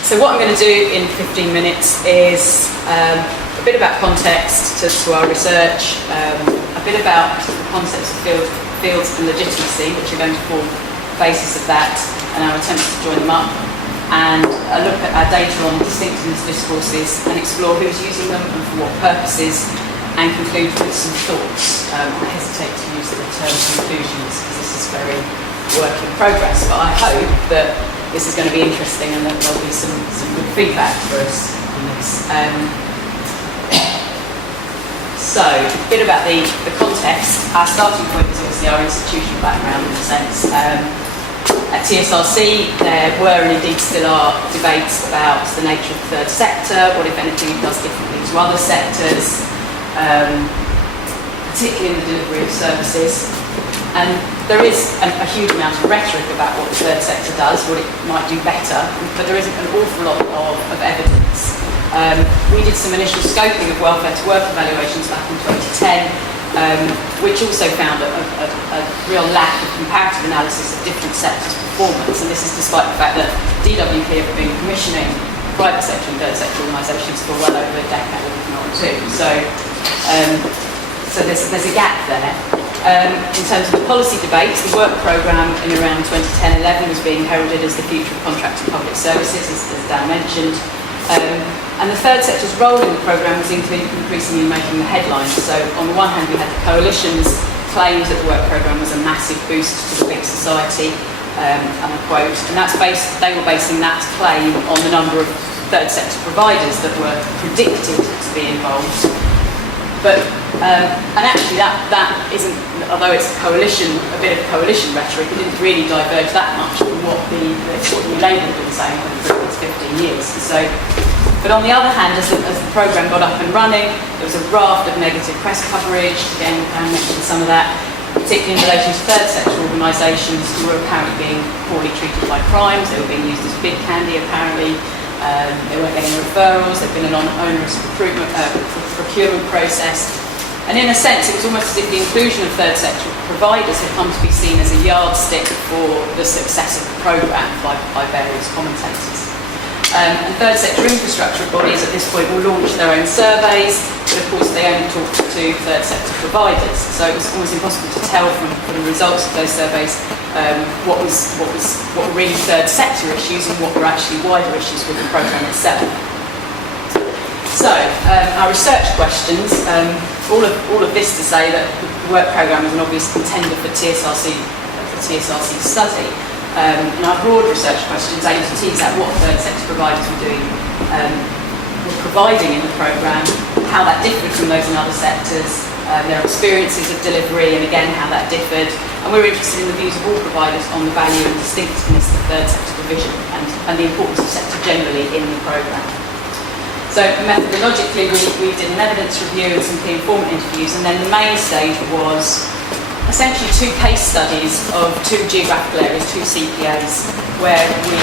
So what I'm going to do in 15 minutes is a bit about context to our research, a bit about the concepts of fields and legitimacy, which are going to form the basis of that, and our attempts to join them up, and a look at our data on distinctiveness discourses and explore who's using them and for what purposes, and conclude with some thoughts. I hesitate to use the term conclusions because this is very work in progress, but I hope that this is going to be interesting and that there'll be some good feedback for us on this. So, a bit about the context. Our starting point is obviously our institutional background in a sense. At TSRC, there were and indeed still are debates about the nature of the third sector, what if anything it does differently to other sectors, particularly in the delivery of services. And there is a huge amount of rhetoric about what the third sector does, what it might do better, but there isn't an awful lot of evidence. We did some initial scoping of welfare to work evaluations back in 2010, which also found a real lack of comparative analysis of different sectors' performance, and this is despite the fact that DWP have been commissioning private sector and third sector organisations for well over a decade, if not two. So there's a gap there. In terms of the policy debates, the work programme in around 2010-11 was being heralded as the future of contracted public services, as Dan mentioned. And the third sector's role in the programme was increasingly making the headlines. So on the one hand, we had the coalition's claims that the work programme was a massive boost to the big society, and I quote, and they were basing that claim on the number of third sector providers that were predicted to be involved. But and actually that isn't, although it's a bit of coalition rhetoric, it didn't really diverge that much from what the New Labour had been saying for the previous 15 years. So, but on the other hand, as the programme got up and running, there was a raft of negative press coverage. Again, I mentioned some of that, particularly in relation to third sector organisations who were apparently being poorly treated by crimes. They were being used as big candy, apparently. They weren't getting referrals. There'd been an onerous procurement process. And in a sense, it was almost as if the inclusion of third sector providers had come to be seen as a yardstick for the success of the programme by various commentators. And third sector infrastructure bodies at this point will launch their own surveys, but of course they only talked to third sector providers. So it was almost impossible to tell from the results of those surveys what were really third sector issues and what were actually wider issues with the programme itself. So our research questions, all of this to say that the work programme is an obvious contender for TSRC study. And our broad research questions aim to tease out what third sector providers were providing in the programme, how that differed from those in other sectors, their experiences of delivery, and again how that differed. And we're interested in the views of all providers on the value and distinctiveness of third sector provision and the importance of sector generally in the programme. So methodologically, we did an evidence review and some key informant interviews, and then the main stage was essentially two case studies of two geographical areas, two CPAs, where we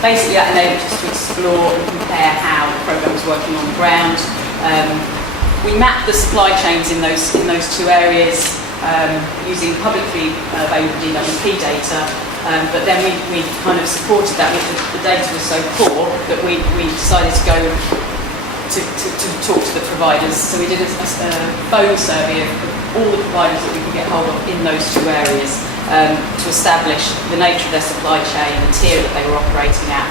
basically that enabled us to explore and compare how the programme was working on the ground. We mapped the supply chains in those two areas using publicly available DWP data, but then we kind of supported that with the data was so poor that we decided to go to talk to the providers. So we did a phone survey of all the providers that we could get hold of in those two areas to establish the nature of their supply chain and the tier that they were operating at.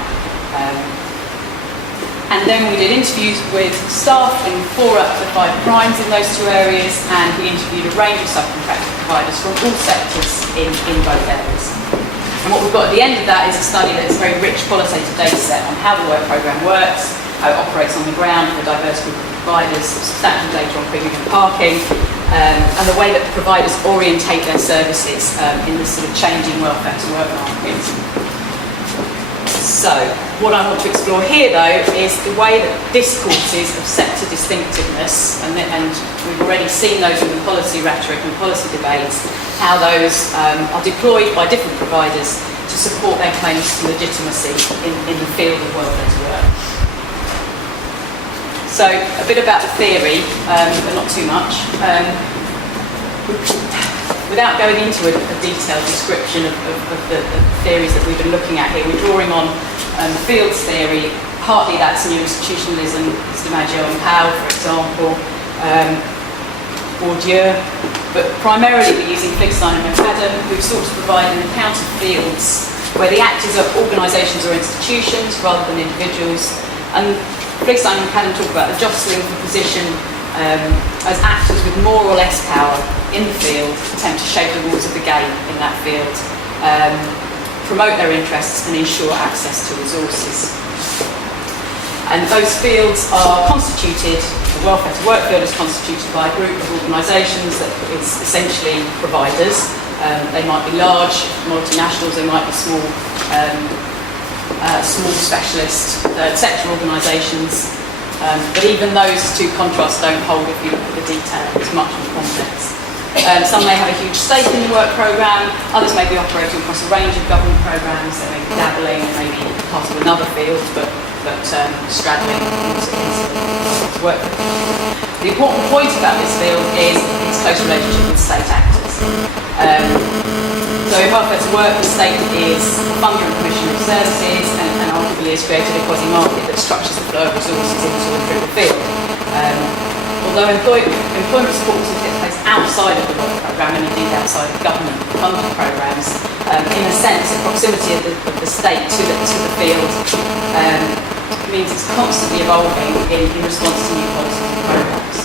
And then we did interviews with staff in 4 up to 5 primes in those two areas, and we interviewed a range of subcontractor providers from all sectors in both areas. And what we've got at the end of that is a study that is a very rich qualitative data set on how the work programme works, how it operates on the ground for a diverse group of providers, substantial data on premium and parking, and the way that providers orientate their services in this sort of changing welfare to work market. So, what I want to explore here though is the way that discourses of sector distinctiveness, and we've already seen those in the policy rhetoric and policy debates, how those are deployed by different providers to support their claims to legitimacy in the field of welfare to work. So, a bit about the theory, but not too much. Without going into a detailed description of the theories that we've been looking at here, we're drawing on the fields theory. Partly that's new institutionalism, DiMaggio and Powell, for example, Bourdieu, but primarily we're using Fligstein and McAdam, who sought to provide an account of fields where the actors are organisations or institutions rather than individuals. And Fligstein and McAdam talk about the jostling for position as actors with more or less power in the field attempt to shape the rules of the game in that field, promote their interests and ensure access to resources. And those fields are constituted, the welfare to work field is constituted by a group of organisations that is essentially providers. They might be large multinationals, they might be small specialist third sector organisations. But even those two contrasts don't hold if you look at the detail, it's much more complex. Some may have a huge stake in the work programme, others may be operating across a range of government programmes, they may be dabbling, they may be part of another field, but straddling into the work. The important point about this field is its close relationship with state actors. So in Welfare to Work, the state is the funder and commissioner of services and arguably has created a quasi-market that structures the flow of resources into and through the field. Although employment support also takes place outside of the work programme and indeed outside of government-funded programmes, in a sense, the proximity of the state to the field means it's constantly evolving in response to new policies and programmes.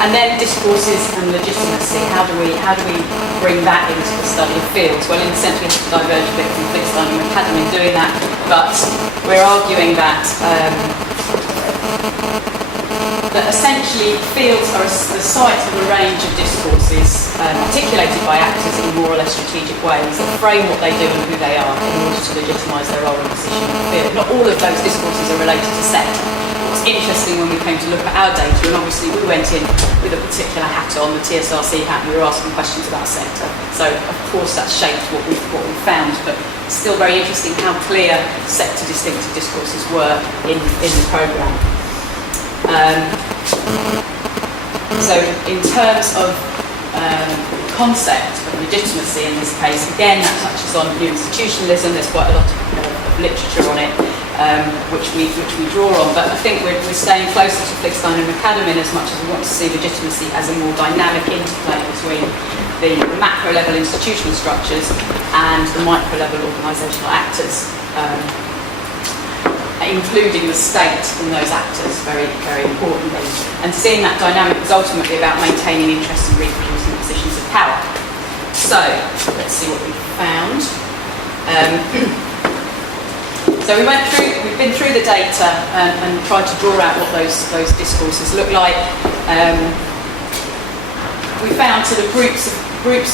And then discourses and legitimacy. How do we bring that into the study of fields? Well, in a sense, we have to diverge a bit from Fligstein and McAdam in doing that, but we're arguing that essentially fields are the site of a range of discourses articulated by actors in more or less strategic ways that frame what they do and who they are in order to legitimise their role and position in the field. Not all of those discourses are related to sector. It was interesting when we came to look at our data, and obviously we went in with a particular hat on, the TSRC hat, and we were asking questions about sector. So of course that shaped what we found, but still very interesting how clear sector distinctive discourses were in the programme. So in terms of concept of legitimacy in this case, again that touches on new institutionalism. There's quite a lot of literature on it, which we draw on, but I think we're staying closer to Fligstein and McAdam in as much as we want to see legitimacy as a more dynamic interplay between the macro level institutional structures and the micro level organisational actors, including the state in those actors, very, very importantly. And seeing that dynamic is ultimately about maintaining interest and reproducing positions of power. So, let's see what we found. So we've been through the data and tried to draw out what those discourses look like. We found sort of groups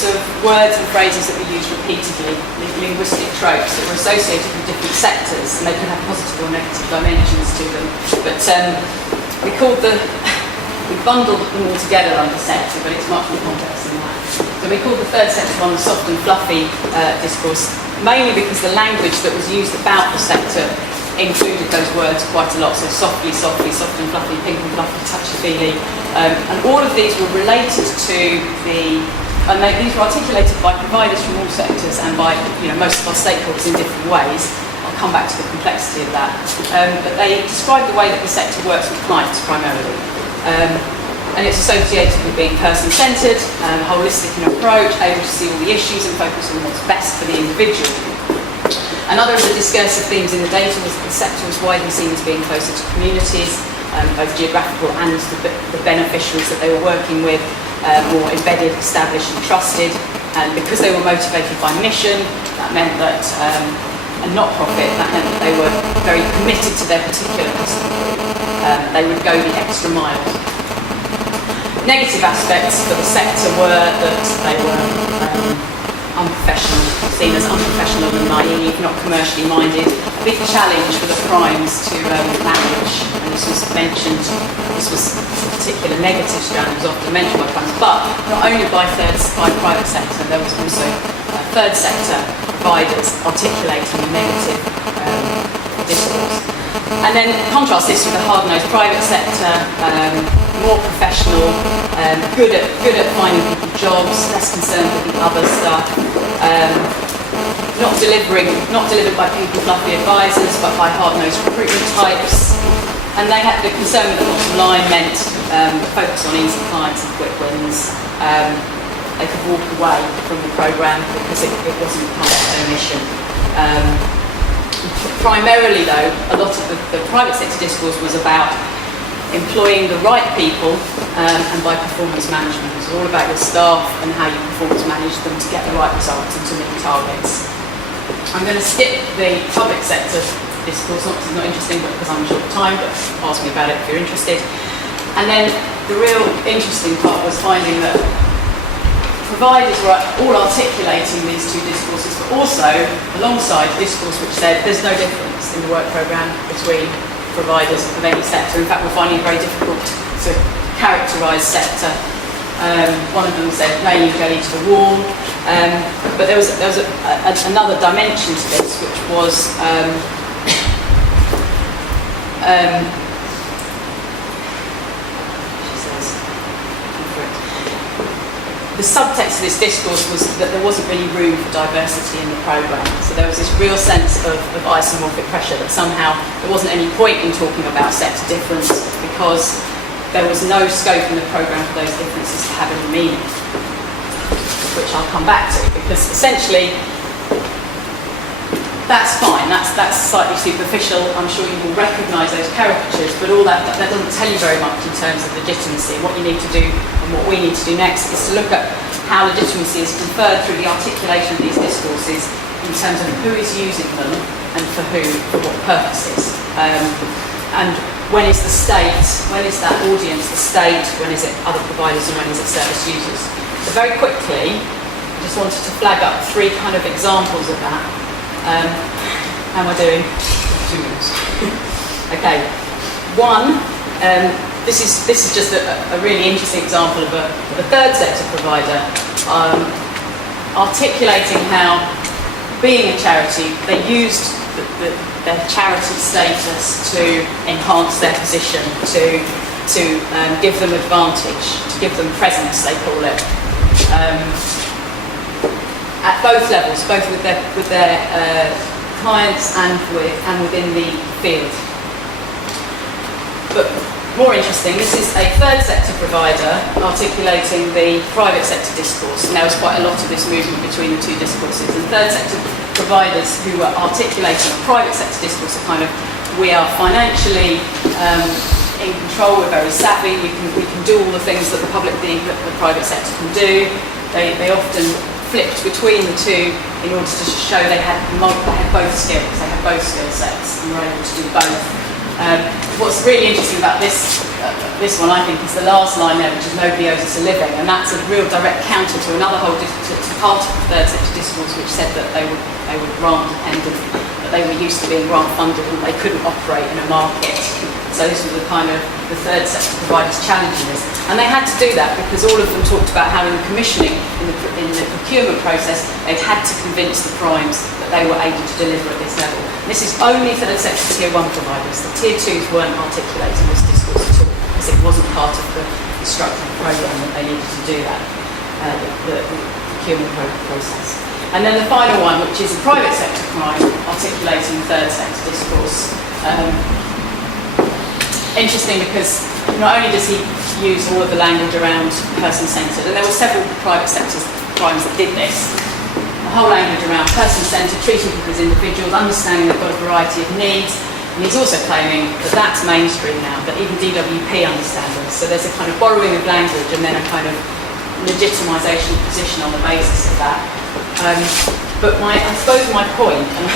of words and phrases that were used repeatedly, linguistic tropes that were associated with different sectors, and they can have positive or negative dimensions to them. But we bundled them all together under sector, but it's much more complex than that. So we called the third sector one the soft and fluffy discourse, mainly because the language that was used about the sector included those words quite a lot. So softly, soft and fluffy, pink and fluffy, touchy-feely. And all of these were related to these were articulated by providers from all sectors and by most of our stakeholders in different ways. I'll come back to the complexity of that. But they describe the way that the sector works with clients primarily. And it's associated with being person-centred, holistic in approach, able to see all the issues and focus on what's best for the individual. Another of the discursive themes in the data was that the sector was widely seen as being closer to communities, both geographical and the beneficiaries that they were working with, more embedded, established and trusted. And because they were motivated by mission, that meant that, and not profit, that meant that they were very committed to their particular customer group. They would go the extra mile. Negative aspects for the sector were that they were unprofessional, seen as unprofessional and naive, not commercially minded. A big challenge for the primes to language, and this was mentioned, this was a particular negative strand, was often mentioned by primes, but not only by private sector, there was also third sector providers articulating negative discourse. And then contrast this with the hard-nosed private sector, more professional, good at finding people jobs, less concerned with the other stuff, not delivered by pink and fluffy advisors, but by hard-nosed recruitment types. And they had the concern with the bottom line meant focus on easy clients and quick wins. They could walk away from the programme because it wasn't part of their mission. Primarily though, a lot of the private sector discourse was about employing the right people and by performance management. It's all about your staff and how you performance manage them to get the right results and to meet targets. I'm going to skip the public sector discourse, not because it's not interesting, but because I'm short of time, but ask me about it if you're interested. And then the real interesting part was finding that providers were all articulating these two discourses, but also alongside discourse which said there's no difference in the work programme between providers of any sector. In fact, we're finding it very difficult to characterised sector. One of them said, "May you go to the wall." But there was another dimension to this, which was the subtext of this discourse was that there wasn't really room for diversity in the programme. So there was this real sense of isomorphic pressure, that somehow there wasn't any point in talking about sector difference because there was no scope in the programme for those differences to have any meaning, which I'll come back to, because essentially that's fine, that's slightly superficial. I'm sure you will recognise those caricatures, but all that doesn't tell you very much in terms of legitimacy. What you need to do, and what we need to do next, is to look at how legitimacy is conferred through the articulation of these discourses in terms of who is using them and for who, for what purposes. And when is the state, when is that audience the state, when is it other providers, and when is it service users? So very quickly, I just wanted to flag up 3 kind of examples of that. How am I doing? 2 minutes. Okay. One, this is just a really interesting example of a third sector provider articulating how, being a charity, they used their charity status to enhance their position, to give them advantage, to give them presence, they call it. At both levels, both with their clients and within the field. But more interesting, this is a third sector provider articulating the private sector discourse, and there was quite a lot of this movement between the 2 discourses. And third sector providers who were articulating a private sector discourse are kind of, we are financially in control, we're very savvy, we can do all the things that the private sector can do. They often flipped between the 2 in order to show they had both skills, they had both skill sets and were able to do both. What's really interesting about this one, I think, is the last line there, which is "nobody owes us a living," and that's a real direct counter to another whole to part of the third sector discourse, which said that they were grant dependent, that they were used to being grant funded and they couldn't operate in a market. So this was the kind of the third sector providers challenging this, and they had to do that because all of them talked about how in the commissioning, in the procurement process, they'd had to convince the primes that they were able to deliver at this level. And this is only third sector tier 1 providers. The tier 2s weren't articulating this discourse at all because it wasn't part of the structural programme that they needed to do that, the procurement process. And then the final one, which is a private sector prime articulating third sector discourse. Interesting because not only does he use all of the language around person-centred, and there were several private sector primes that did this, the whole language around person-centred, treating people as individuals, understanding they've got a variety of needs, and he's also claiming that that's mainstream now, that even DWP understands this. So there's a kind of borrowing of language and then a kind of legitimisation of position on the basis of that. But I suppose my point and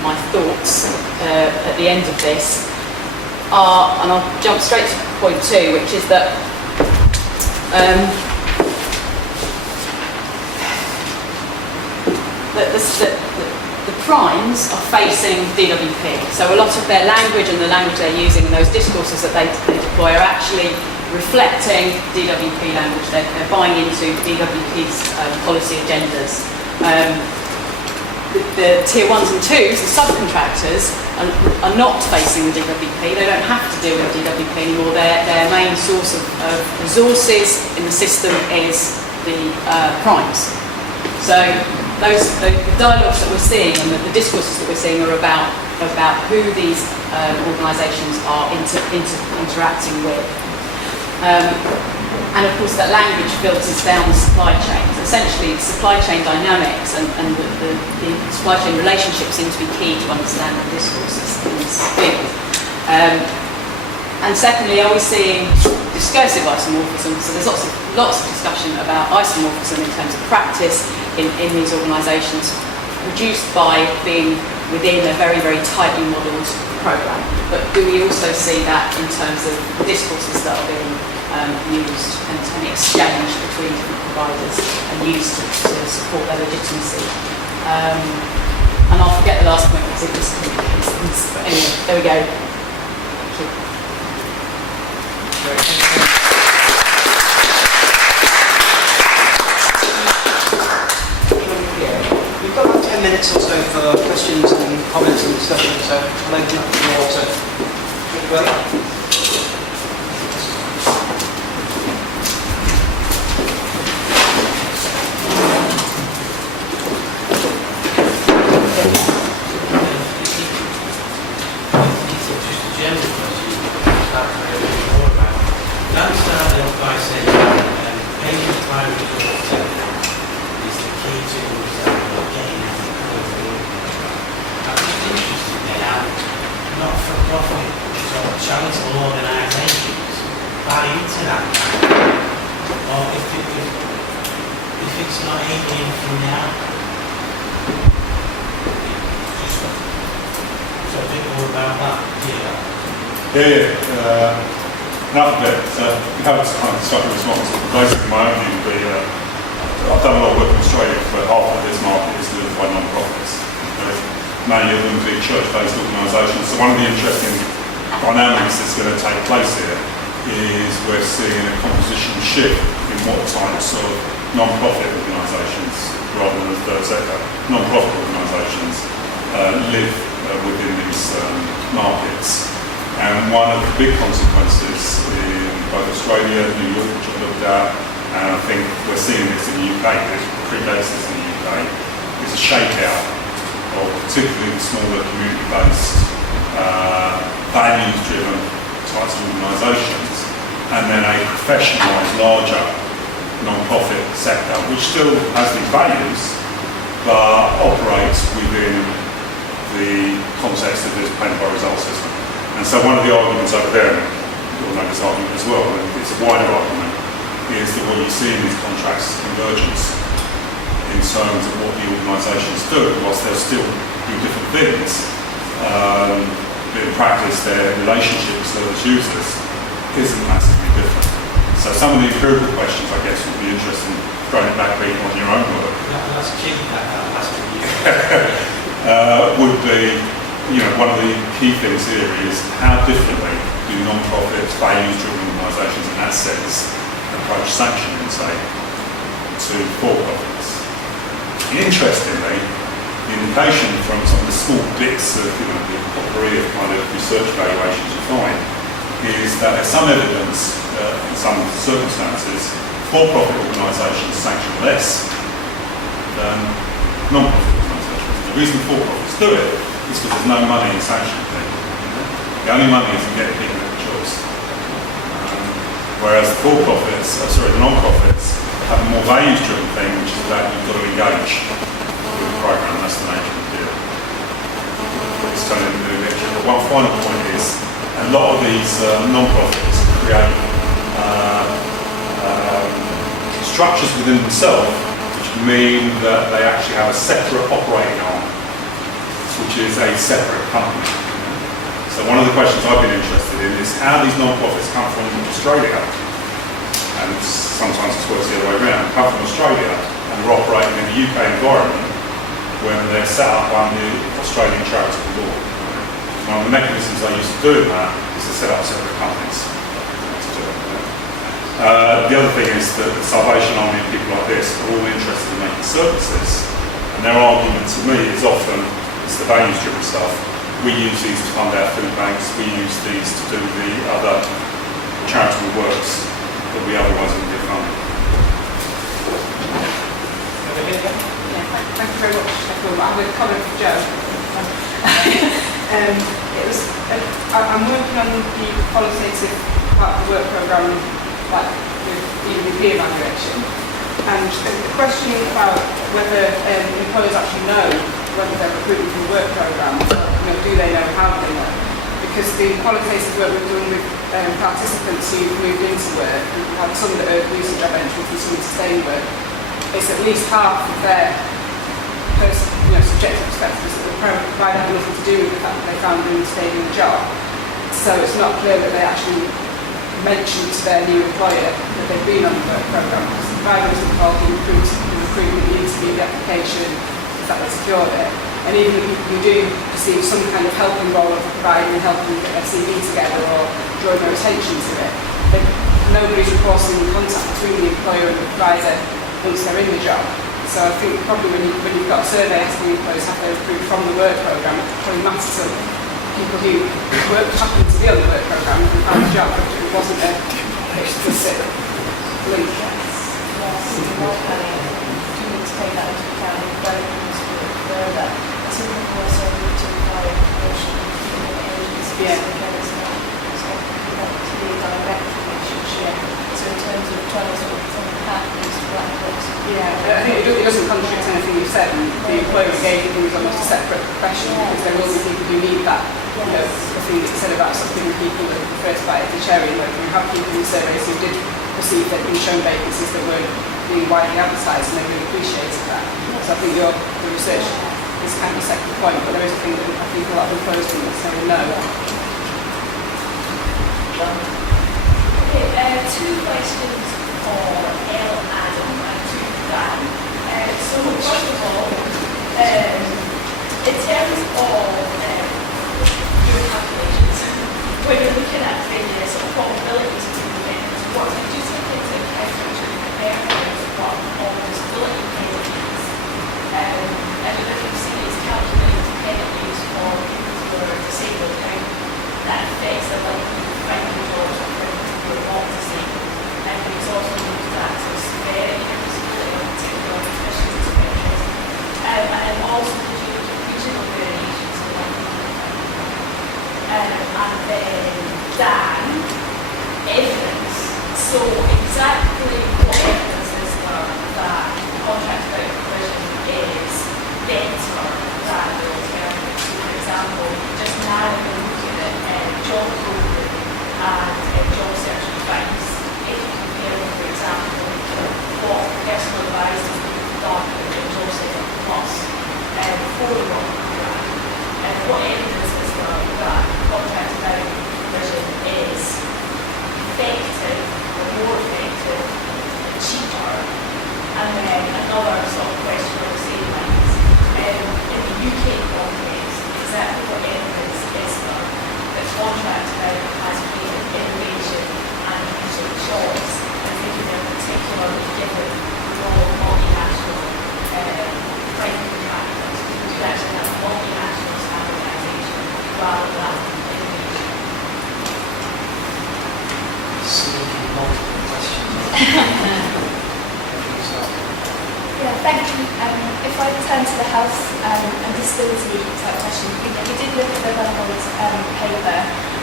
my thoughts at the end of this are, and I'll jump straight to point 2, which is that the primes are facing DWP. So a lot of their language and the language they're using and those discourses that they deploy are actually reflecting DWP language. They're buying into DWP's policy agendas. The tier 1s and 2s, the subcontractors, are not facing the DWP. They don't have to deal with DWP anymore. Their main source of resources in the system is the primes. So the dialogues that we're seeing and the discourses that we're seeing are about who these organisations are interacting with. And of course that language filters down the supply chain. So essentially supply chain dynamics and the supply chain relationships seem to be key to understanding the discourses in this field. And secondly, are we seeing discursive isomorphism? So there's lots of discussion about isomorphism in terms of practice in these organisations, reduced by being within a very, very tightly modelled programme. But do we also see that in terms of the discourses that are being used and exchanged between different providers and used to support their legitimacy? And I'll forget the last point because it was complicated. But anyway, there we go. Thank you. comments and discussion, so I'll open up the floor to anybody. Just a general question, start to know a bit more about. That started off by saying paying private sector is the key to getting out of poverty. I'm just interested in how not-for-profit or charitable organisations buy into that, or if it's not alien from the out. A bit more about that, Enough of it. We haven't kind of stuck with this one. Basically, my own view would be, I've done a lot of work in Australia, but half of this market is delivered by non-profits. Many of them big church-based organisations. So one of the interesting dynamics that's going to take place here is we're seeing a composition shift in what types of non-profit organisations, rather than the third sector, non-profit organisations live within these markets. And one of the big consequences in both Australia, New York, which I looked at, and I think we're seeing this in the UK, it predates this in the UK, is a shakeout of particularly the smaller community-based, values-driven types of organisations, and then a professionalised, larger non-profit sector, which still has these values, but operates within the context of this payment by results system. And so one of the arguments over there, and you'll know this argument as well, and it's a wider argument, is that what you see in these contracts is convergence in terms of what the organisations do, whilst they'll still do different things. But in practice, their relationship with service users isn't massively different. So some of the empirical questions, I guess, would be interesting, throwing it back maybe on your own work. That's cheeky, that last one. Would be, one of the key things here is how differently do non-profits, values-driven organisations in that sense approach sanctioning, say, to for-profits. Interestingly, the indication from some of the small bits of the potpourri of kind of research evaluations you find is that there's some evidence in some circumstances for-profit organisations sanction less than non-profit organisations. The reason for-profits do it is because there's no money in sanctioning people. The only money is in getting people at the jobs. Whereas the the non-profits have a more values-driven thing, which is that you've got to engage with the programme. That's the nature of the deal. It's turning into a lecture. But one final point is, a lot of these non-profits create structures within themselves which mean that they actually have a separate operating arm, which is a separate company. So one of the questions I've been interested in is how these non-profits come from Australia, and sometimes it's works the other way around, come from Australia and are operating in the UK environment when they're set up under the Australian charitable law. One of the mechanisms they use to do that is to set up separate companies. The other thing is that the Salvation Army and people like this are all interested in making services, and their argument to me is often it's the values-driven stuff. We use these to fund our food banks, we use these to do the other charitable works that we otherwise wouldn't get funded. Thank you very much. I'm with comment for Joe. I'm working on the qualitative part of the work programme, like with peer evaluation, and the question about whether employers actually know whether they're recruiting from the work programme, do they know, how do they know? Because the qualitative work we've done with participants who've moved into work, we've had some that are using their bench with continuing to stay in work, it's at least half of their subjective perspectives that the provider had nothing to do with the fact that they found them staying in the job. So it's not clear that they actually mentioned to their new employer that they've been on the work programme, because the provider was involved in recruitment, the interview, the application, the fact they secured it. And even if you do perceive some kind of helping role of the provider in helping get their CV together or drawing their attention to it, nobody's reporting contact between the employer and the provider once they're in the job. So I think probably when you've got a survey asking employees have they recruited from the work programme, it probably matters to people who happened to be on the work programme and found a job, but it wasn't a explicit link. Yes, do need to take that into account in going further. I think we also need to apply agencies. Yeah. So not to be a direct relationship. So in terms of trying to sort of unpack these black box. Yeah, I think it doesn't contradict anything you said, and the employer engagement is almost a separate profession because there will be people who need that. You know, the thing that you said about sort of giving people the first bite of the cherry, like you have people in surveys who did perceive that being shown vacancies that weren't being widely advertised and they really appreciated that. So I think the research is kind of a second point, but there is a thing that I think a lot of employers wouldn't necessarily know. Okay, two questions for Elle, Adam, and to Dan. So first of all, in terms of your calculations, when you're looking at the sort of probabilities of people getting to work, did you take into account to compare what all disability pay is? And if you see it's calculated penalties for people who are disabled, how that affects their likelihood of finding jobs or finding people who are not disabled. And it's also looked at as severity of disability or particular conditions of interest. And also did you look at regional variations in likelihood. And then Dan, evidence. So exactly what evidence is there that contract about provision is better than the alternative? So for example, just narrowly looking at job program and job search advice, if you compare them, for example, what personal advisors have done in job search plus for the work program, and what evidence is there that contract about provision is effective or more effective and cheaper? And then another sort of question on the same lines. In the UK context, exactly what evidence is there that contract about has created innovation and using jobs, and thinking in particular given the role of multinational private contractors to actually have multinational standardisation rather than innovation. Sneaky multiple questions. Yeah, thank you. If I turn to the health and disability type question, we did look at the Reynolds paper,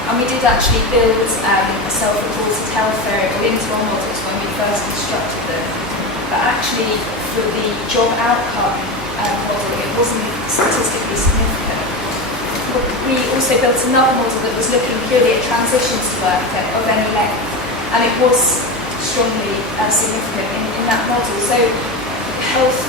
and we did actually build a self-reported health variable into our models when we first constructed them. But actually, for the job outcome model, it wasn't statistically significant. We also built another model that was looking purely at transitions to work of any length, and it was strongly significant in that model. So health,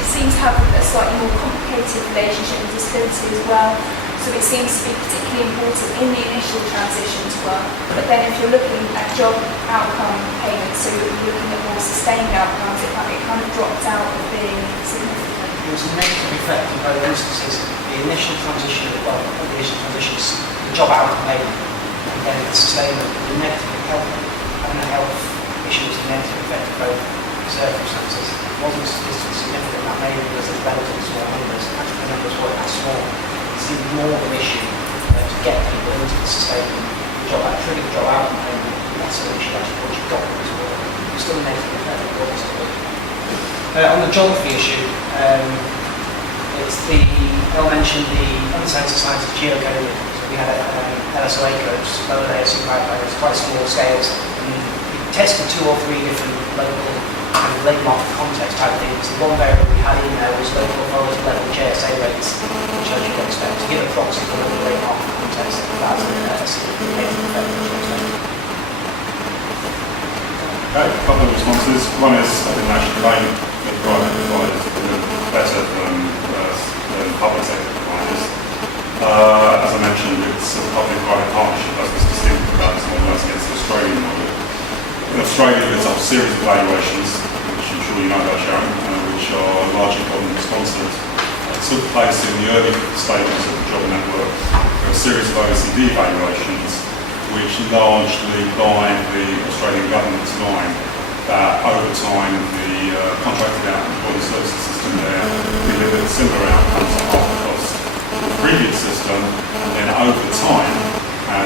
it seems to have a slightly more complicated relationship with disability as well. So it seems to be particularly important in the initial transition to work. But then if you're looking at job outcome payments, so you're looking at more sustained outcomes, it kind of drops out of being significant. There's a negative effect in both instances. The initial transition, the job outcome payment, and then the sustainment, the negative health, and the health issues, the negative effect of both circumstances. It wasn't statistically significant, that maybe because of relatively small numbers. Actually, the numbers weren't that small. It's even more of an issue to get people into the sustainment. The job out, trigger the job outcome payment, that's an issue actually once you've got them as well. It's still a negative effect of what's to it. On the geography issue, it's Elle mentioned the uncensored science of geocoding. So we had LSOA codes, low latency pipelines, quite small scales. And we tested 2 or 3 different local and labour market context type things. The one variable we had in there was local authority level JSA rates, which as you can expect, to give a proxy for local labour market context, that's a significant effect on the job. Okay, a couple of responses. One is, I think actually domain private providers are better than public sector providers. As I mentioned, it's a public-private partnership as was distinct about this model as against the Australian model. In Australia, there's a series of evaluations, which I'm sure you know about, Sharon, which are largely government-sponsored. It took place in the early stages of the job network. There are a series of OECD evaluations, which largely by the Australian government's line that over time the contracted out employee services system there delivered similar outcomes at half the cost of the previous system, and then over time,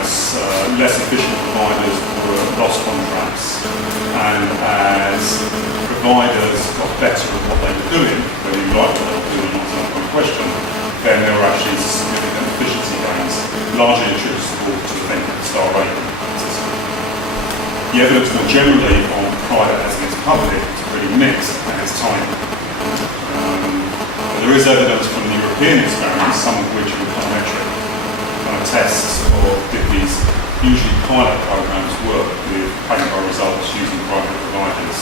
as less efficient providers were lost contracts, and as providers got better at what they were doing, whether you like what they were doing or not, that's not a question, then there were actually significant efficiency gains, largely attributable to the thing that star rating system. The evidence more generally on private as against public is pretty mixed at its time. But there is evidence from the European experiments, some of which were econometric, kind of tests or did these usually pilot programs work with payment by results using private providers.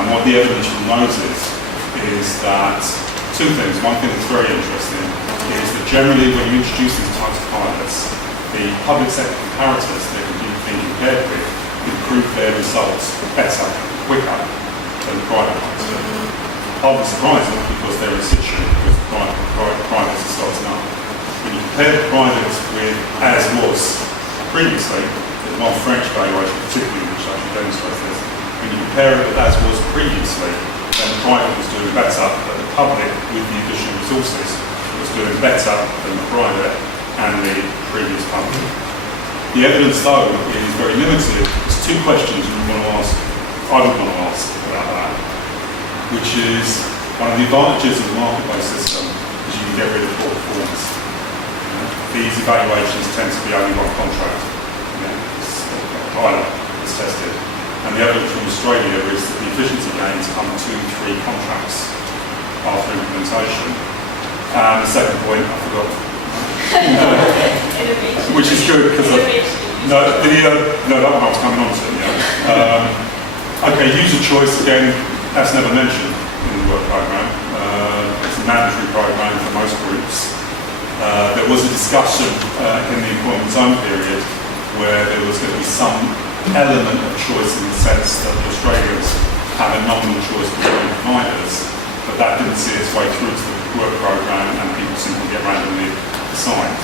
And what the evidence from those is that two things. One thing that's very interesting is that generally when you introduce these types of pilots, the public sector comparators that you've been compared with improve their results better, quicker than the private ones do. Hardly surprising because they're in situ, because privates are starting up. When you compare the privates with as was previously, there's one French valuation particularly which actually demonstrates this. When you compare it with as was previously, then the private was doing better, but the public, with the additional resources, was doing better than the private and the previous public. The evidence, though, is very limited. There's two questions you want to ask, I would want to ask about that, which is one of the advantages of the market-based system is you can get rid of poor performance. These evaluations tend to be only one contract. It's a pilot that's tested. And the evidence from Australia is that the efficiency gains come 2-3 contracts after implementation. And the second point, I forgot. Which is good because that one I was coming on to. Yeah. Okay, user choice again. That's never mentioned in the work programme. It's a mandatory programme for most groups. There was a discussion in the employment zone period where there was going to be some element of choice in the sense that the Australians have a nominal choice between providers, but that didn't see its way through to the work programme and people simply get randomly assigned.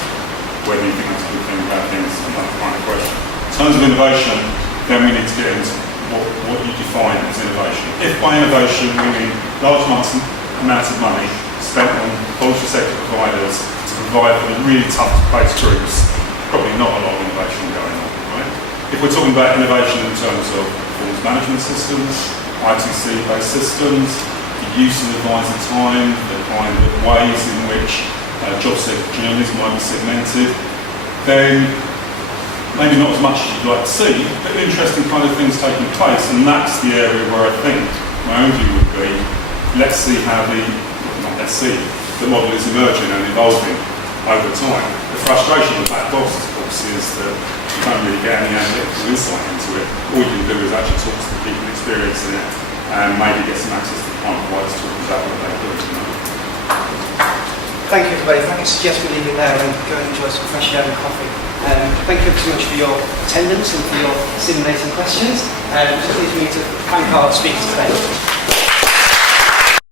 Whether you think that's a good thing or bad thing is another kind of question. In terms of innovation, then we need to get into what you define as innovation. If by innovation we mean large amounts of money spent on voluntary sector providers to provide for the really tough to place groups, probably not a lot of innovation going on, right? If we're talking about innovation in terms of performance management systems, ITC-based systems, the use of advisor time, the kind of ways in which job seeker journeys might be segmented, then maybe not as much as you'd like to see, but interesting kind of things taking place, and that's the area where I think my own view would be, let's see how the model is emerging and evolving over time. The frustration of black box, of course, is that you don't really get any analytical insight into it. All you can do is actually talk to the people experiencing it and maybe get some access to the client providers to talk about what they do. Thank you, everybody. If I could suggest we leave it there and go and enjoy some fresh air and coffee. Thank you so much for your attendance and for your stimulating questions. Just leaves me to thank our speakers today.